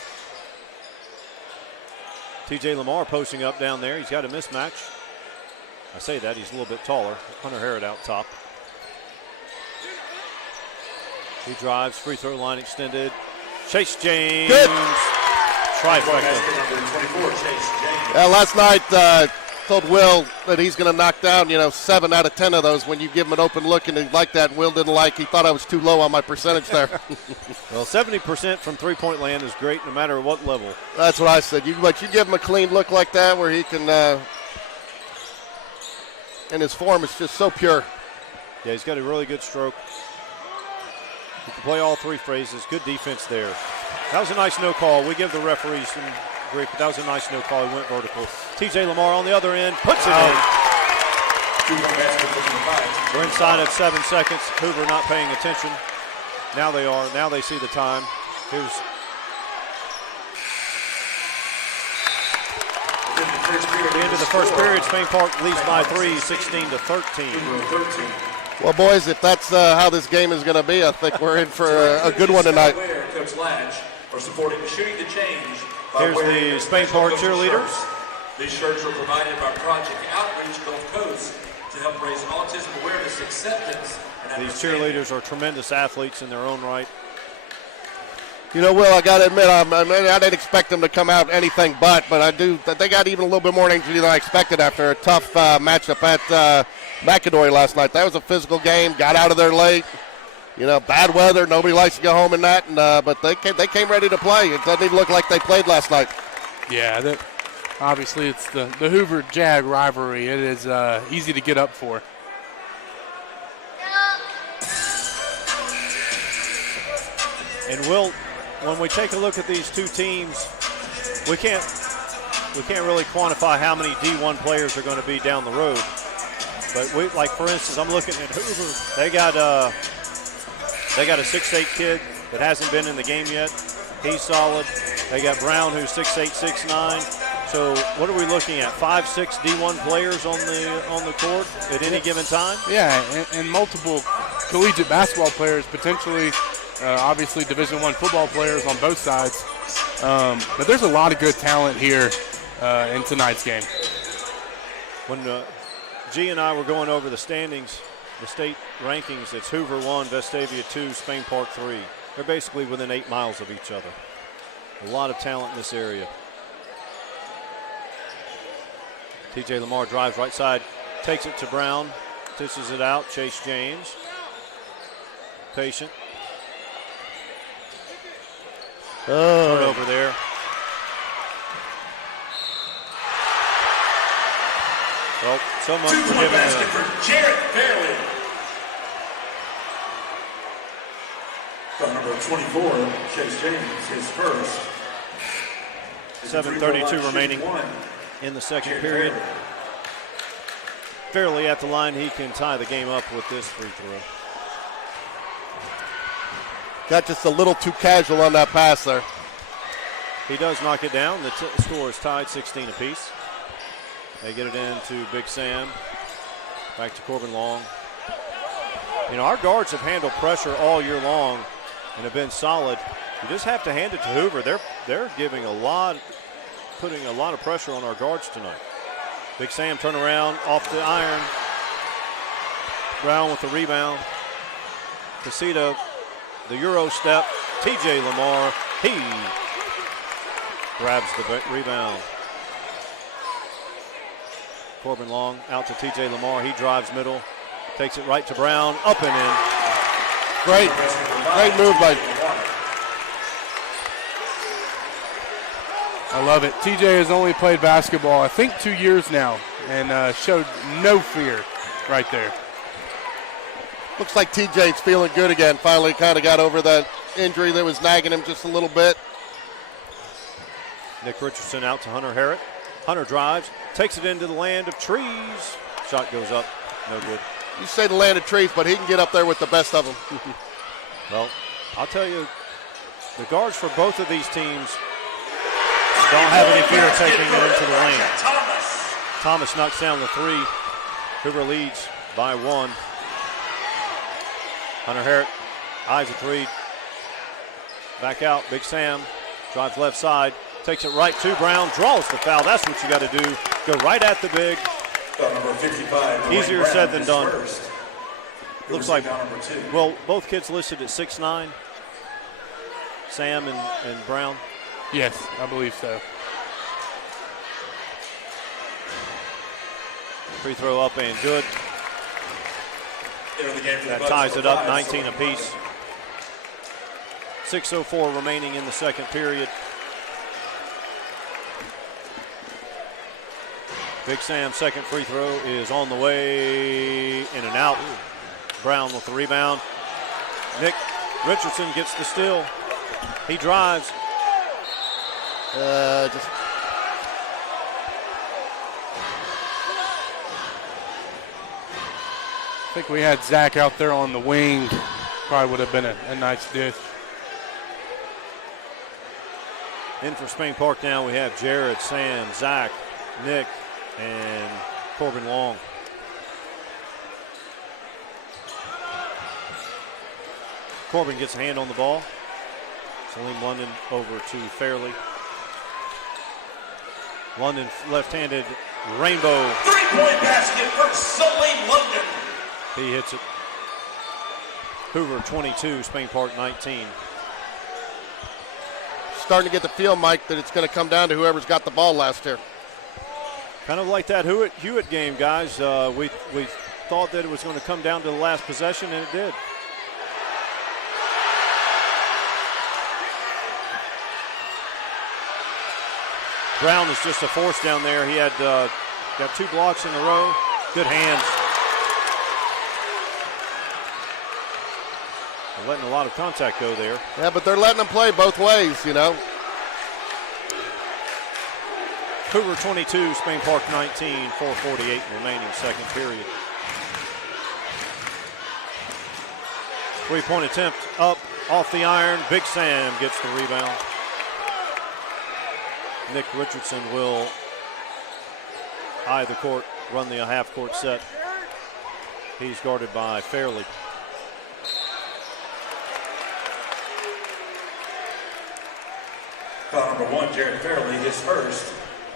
TJ Lamar posting up down there. He's got a mismatch. I say that, he's a little bit taller. Hunter Harrod out top. He drives, free throw line extended. Chase James. Good. Trifecta. Yeah, last night told Will that he's going to knock down, 7 out of 10 of those when you give him an open look, and he liked that. Will didn't like. He thought I was too low on my percentage there. Well, 70% from three-point land is great no matter what level. That's what I said. But you give him a clean look like that where he can and his form is just so pure. Yeah, he's got a really good stroke. He can play all three phases. Good defense there. That was a nice no call. We give the referees some grief, but that was a nice no call. He went vertical. TJ Lamar on the other end puts it in. We're inside of 7 seconds. Hoover not paying attention. Now they are. Now they see the time. Here's at the end of the first period. Spain Park leads by 3, 16-13. Well, boys, if that's how this game is going to be, I think we're in for a good one tonight. Coach Latch are supporting Shooting the Change. Here's the Spain Park cheerleaders. These shirts were provided by Project Outreach Gulf Coast to help raise autism awareness, acceptance, and these cheerleaders are tremendous athletes in their own right. Will, I got to admit, I didn't expect them to come out anything but they got even a little bit more energy than I expected after a tough matchup at McAdory last night. That was a physical game, got out of there late. Bad weather, nobody likes to go home in that, but they came ready to play. It doesn't even look like they played last night. Yeah, obviously it's the Hoover Jag rivalry. It is easy to get up for. And when we take a look at these two teams, we can't really quantify how many D1 players are going to be down the road. But for instance, I'm looking at Hoover. They got a 6'8" kid that hasn't been in the game yet. He's solid. They got Brown, who's 6'8", 6'9". So what are we looking at? 5'6" D1 players on the court at any given time? Yeah, and multiple collegiate basketball players potentially. Obviously, Division I football players on both sides. But there's a lot of good talent here in tonight's game. When G and I were going over the standings, the state rankings, it's Hoover 1, Vestavia 2, Spain Park 3. They're basically within 8 miles of each other. A lot of talent in this area. TJ Lamar drives right side, takes it to Brown, dishes it out. Chase James, patient. Turnover there. Well, so much for giving basket for Jarrett Fairley. From number 24, Chase James, his first. 7:32 remaining in the second period. Fairley at the line. He can tie the game up with this free throw. Got just a little too casual on that pass there. He does knock it down. The score is tied 16 apiece. They get it into Big Sam. Back to Corbin Long. Our guards have handled pressure all year long and have been solid. You just have to hand it to Hoover. They're giving putting a lot of pressure on our guards tonight. Big Sam turn around off the iron. Brown with the rebound. Casita, the Euro step. TJ Lamar, he grabs the rebound. Corbin Long out to TJ Lamar. He drives middle, takes it right to Brown, up and in. Great move by. I love it. TJ has only played basketball, I think, 2 years now. and showed no fear right there. Looks like TJ's feeling good again. Finally kind of got over that injury that was nagging him just a little bit. Nick Richardson out to Hunter Harrett. Hunter drives, takes it into the land of trees. Shot goes up, no good. You say the land of trees, but he can get up there with the best of them. Well, I'll tell you, the guards for both of these teams don't have any fear of taking it into the lane. Thomas knocks down the three. Hoover leads by 1. Hunter Harrett eyes a three. Back out, Big Sam drives left side, takes it right to Brown, draws the foul. That's what you got to do. Go right at the big. Number 55, Easier said than done. first. Looks like, well, both kids listed at 6'9", Sam and Brown. Yes, I believe so. Free throw up and good. Into the game for the That Bucks ties for it up, 5, 19 apiece. 6:04 remaining in the second period. Big Sam's second free throw is on the way, in and out. Brown with the rebound. Nick Richardson gets the steal. He drives. I think we had Zach out there on the wing. Probably would have been a nice dish. In for Spain Park now, we have Jared, Sam, Zach, Nick, and Corbin Long. Corbin gets a hand on the ball. Salim London over to Fairley. London left-handed rainbow. Three-point basket for Salim London. He hits it. Hoover 22, Spain Park 19. Starting to get the feel, Mike, that it's going to come down to whoever's got the ball last year. Kind of like that Hewitt game, guys. We thought that it was going to come down to the last possession, and it did. Brown is just a force down there. He had got 2 blocks in a row. Good hands. They're letting a lot of contact go there. Yeah, but they're letting them play both ways, you know. Hoover 22, Spain Park 19, 4:48 remaining second period. Three-point attempt up off the iron. Big Sam gets the rebound. Nick Richardson will eye the court, run the half-court set. He's guarded by Fairley. Foul number 1, Jared Fairley, his first.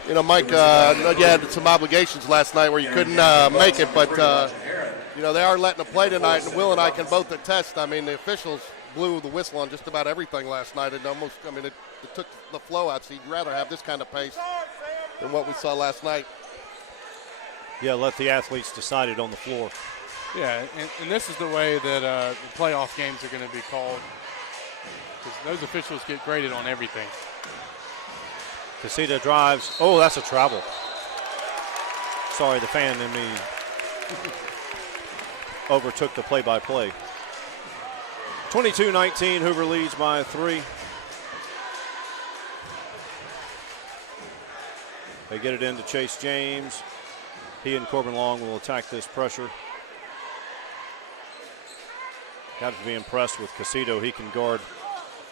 You know, Mike, I know you had some obligations last night where you couldn't make it, but, you know, they are letting them play tonight, and Will and I can both attest. I mean, the officials blew the whistle on just about everything last night. It almost, I mean, it took the flow out, so you'd rather have this kind of pace than what we saw last night. Yeah, let the athletes decide it on the floor. Yeah, and this is the way that the playoff games are going to be called, because those officials get graded on everything. Casita drives. Oh, that's a travel. Sorry, the fan in me overtook the play-by-play. 22-19, Hoover leads by 3. They get it into Chase James. He and Corbin Long will attack this pressure. Got to be impressed with Casito. He can guard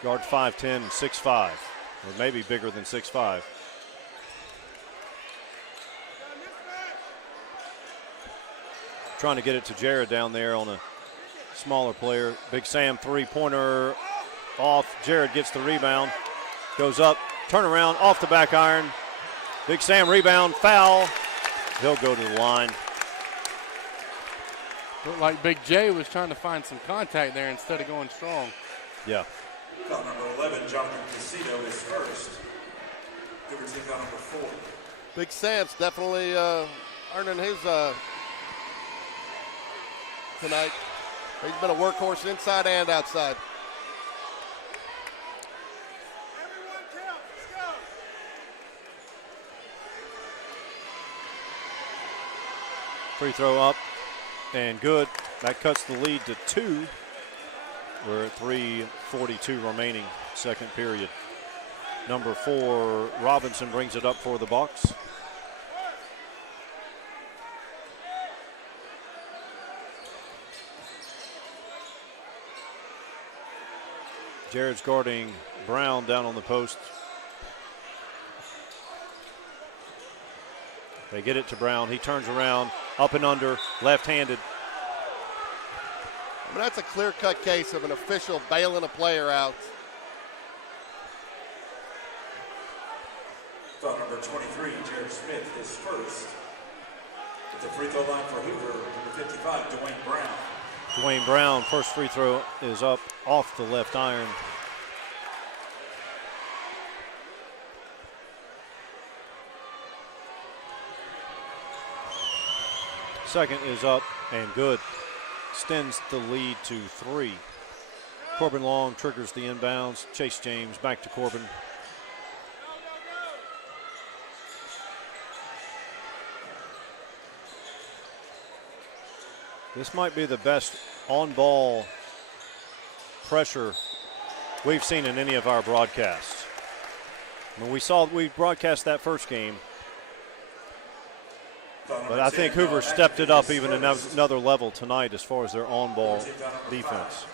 5'10", and 6'5", or maybe bigger than 6'5". Trying to get it to Jared down there on a smaller player. Big Sam three-pointer off. Jared gets the rebound. Goes up, turn around, off the back iron. Big Sam rebound, foul. He'll go to the line. Looked like Big J was trying to find some contact there instead of going strong. Yeah. Foul number 11, Jonathan Casito is first. Hoover team foul number 4. Big Sam's definitely earning his tonight. He's been a workhorse inside and outside. Free throw up and good. That cuts the lead to 2. We're at 3:42 remaining, second period. Number 4, Robinson brings it up for the Bucks. Jared's guarding Brown down on the post. They get it to Brown. He turns around, up and under, left-handed. I mean, that's a clear-cut case of an official bailing a player out. Foul number 23, Jared Smith, his first. At the free throw line for Hoover, number 55, Dwayne Brown. Dwayne Brown, first free throw is up off the left iron. Second is up and good. Extends the lead to 3. Corbin Long triggers the inbounds. Chase James back to Corbin. This might be the best on-ball pressure we've seen in any of our broadcasts. When we broadcast that first game, but I think Hoover stepped it up even another level tonight as far as their on-ball defense.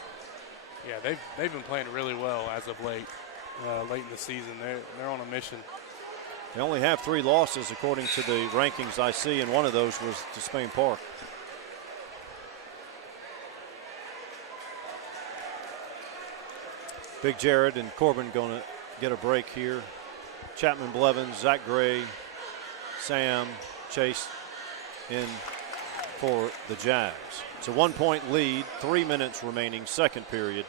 Yeah, they've been playing really well as of late in the season. They're on a mission. They only have 3 losses according to the rankings I see, and one of those was to Spain Park. Big Jared and Corbin going to get a break here. Chapman, Blevins, Zach Gray, Sam, Chase in for the Jags. It's a 1-point lead, 3 minutes remaining, second period.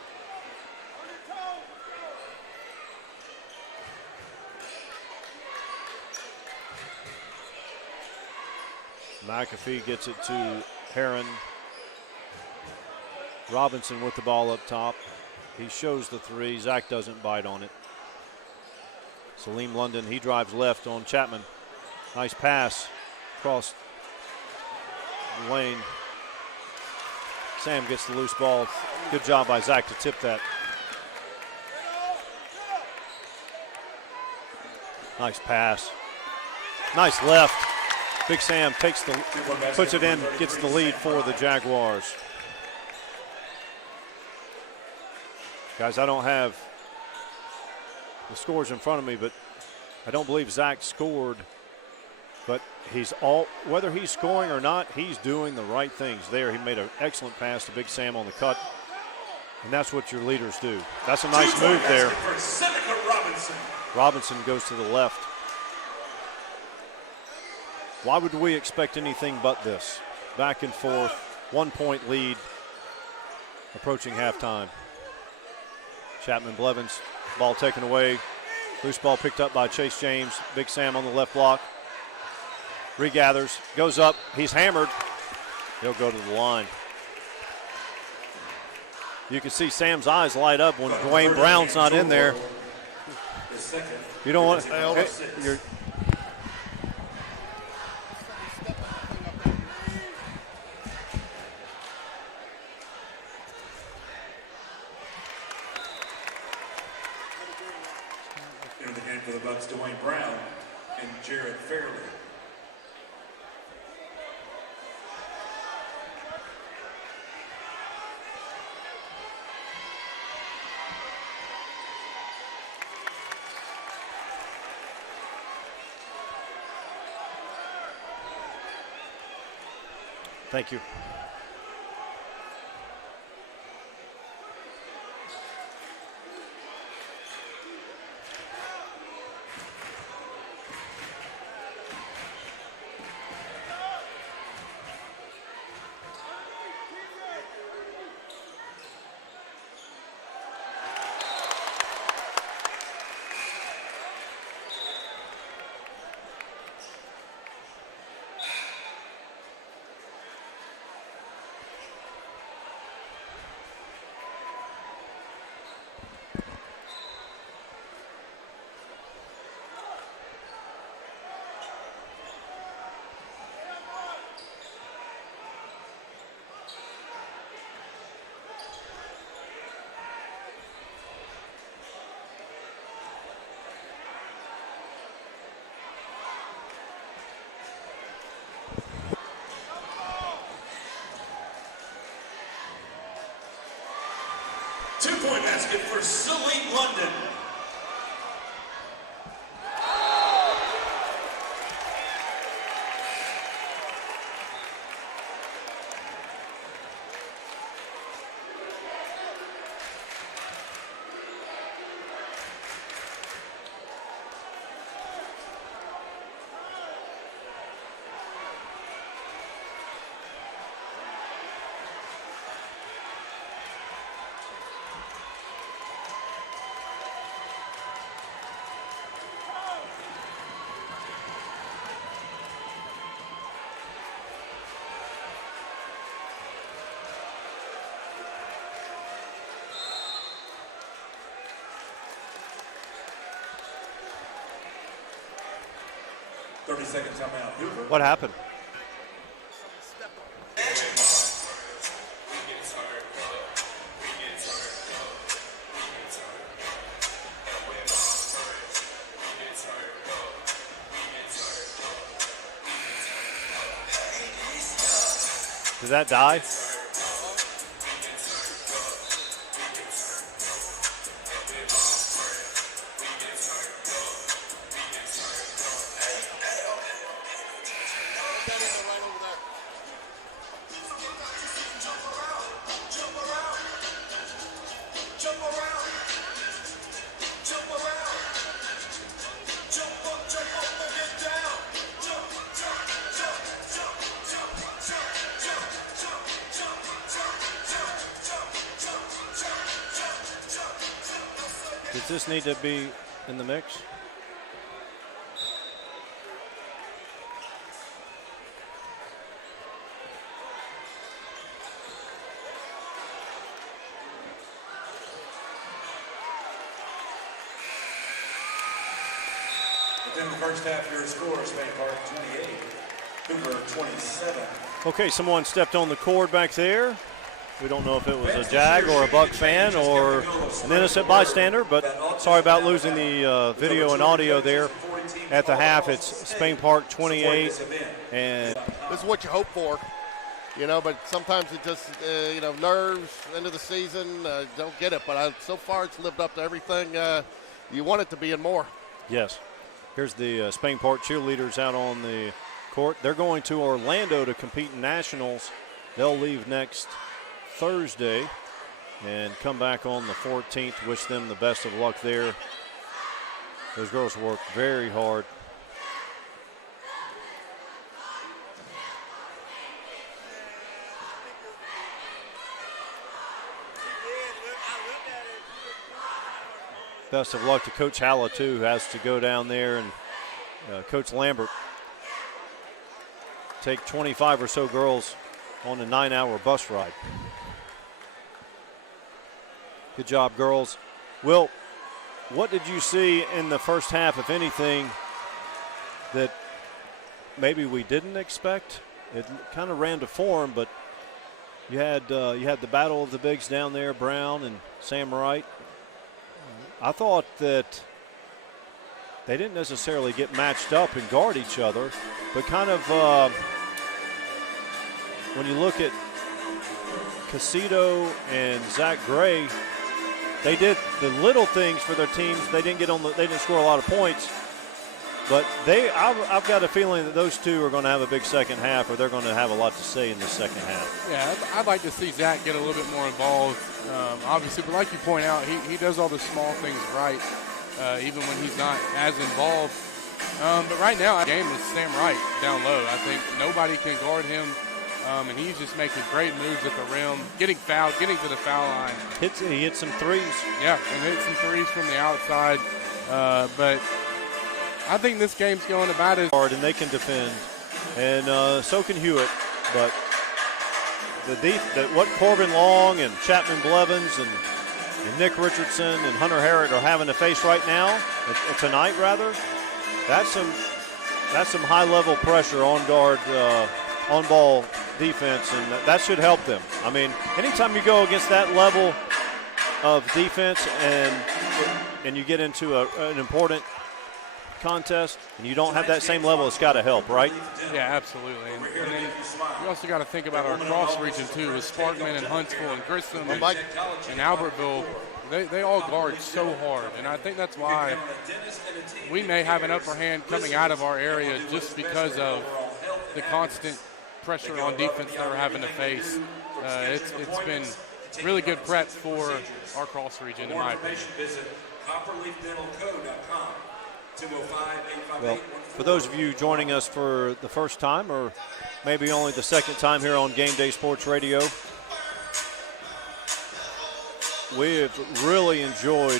McAfee gets it to Heron. Robinson with the ball up top. He shows the 3. Zach doesn't bite on it. Salim London, he drives left on Chapman. Nice pass across the lane. Sam gets the loose ball. Good job by Zach to tip that. Nice pass. Nice left. Big Sam puts it in, gets the lead for the Jaguars. Guys, I don't have the scores in front of me, but I don't believe Zach scored. But whether he's scoring or not, he's doing the right things there. He made an excellent pass to Big Sam on the cut, and that's what your leaders do. That's a nice move there. Robinson goes to the left. Why would we expect anything but this? Back and forth, 1-point lead, approaching halftime. Chapman, Blevins, ball taken away. Loose ball picked up by Chase James. Big Sam on the left block. Regathers, goes up, he's hammered. He'll go to the line. You can see Sam's eyes light up when Dwayne Brown's not in there. You don't want you're in the game for the Bucks, Dwayne Brown and Jared Fairley. Thank you. Two-point basket for Celine London. Second timeout. Hoover. What happened? Did that die? Does this need to be in the mix? Within the first half, your score is Spain Park 28, Hoover 27. Okay, someone stepped on the cord back there. We don't know if it was a Jag or a Buck fan or an innocent bystander, but sorry about losing the video and audio there. At the half, it's Spain Park 28. And this is what you hope for, but sometimes it just, nerves, end of the season, don't get it. But so far it's lived up to everything you want it to be and more. Yes. Here's the Spain Park cheerleaders out on the court. They're going to Orlando to compete in nationals. They'll leave next Thursday and come back on the 14th. Wish them the best of luck there. Those girls work very hard. Best of luck to Coach Halla, too, who has to go down there, and Coach Lambert take 25 or so girls on a 9-hour bus ride. Good job, girls. Will, what did you see in the first half, if anything, that maybe we didn't expect? It kind of ran to form, but you had the battle of the bigs down there, Brown and Sam Wright. I thought that they didn't necessarily get matched up and guard each other, but kind of when you look at Casito and Zach Gray, they did the little things for their teams. They didn't they didn't score a lot of points, but I've got a feeling that those two are going to have a big second half, or they're going to have a lot to say in the second half. Yeah, I'd like to see Zach get a little bit more involved, obviously. But like you point out, he does all the small things right, even when he's not as involved. But right now, the game is Sam Wright down low. I think nobody can guard him. And he's just making great moves at the rim, getting fouled, getting to the foul line. He hit some threes. Yeah, and hit some threes from the outside. But I think this game's going about as hard, and they can defend, and so can Hewitt. But what Corbin Long and Chapman Blevins and Nick Richardson and Hunter Herrick are having to face right now, tonight rather, that's some high-level pressure on guard, on-ball defense, and that should help them. I mean, anytime you go against that level of defense and you get into an important contest and you don't have that same level, it's got to help, right? Yeah, absolutely. And then you also got to think about our cross region too, with Sparkman and Huntsville and Grissom and Albertville. They all guard so hard, and I think that's why we may have an upper hand coming out of our area just because of the constant pressure on defense that we're having to face. It's been really good prep for our cross region, in my opinion. Well, for those of you joining us for the first time or maybe only the second time here on Game Day Sports Radio, we have really enjoyed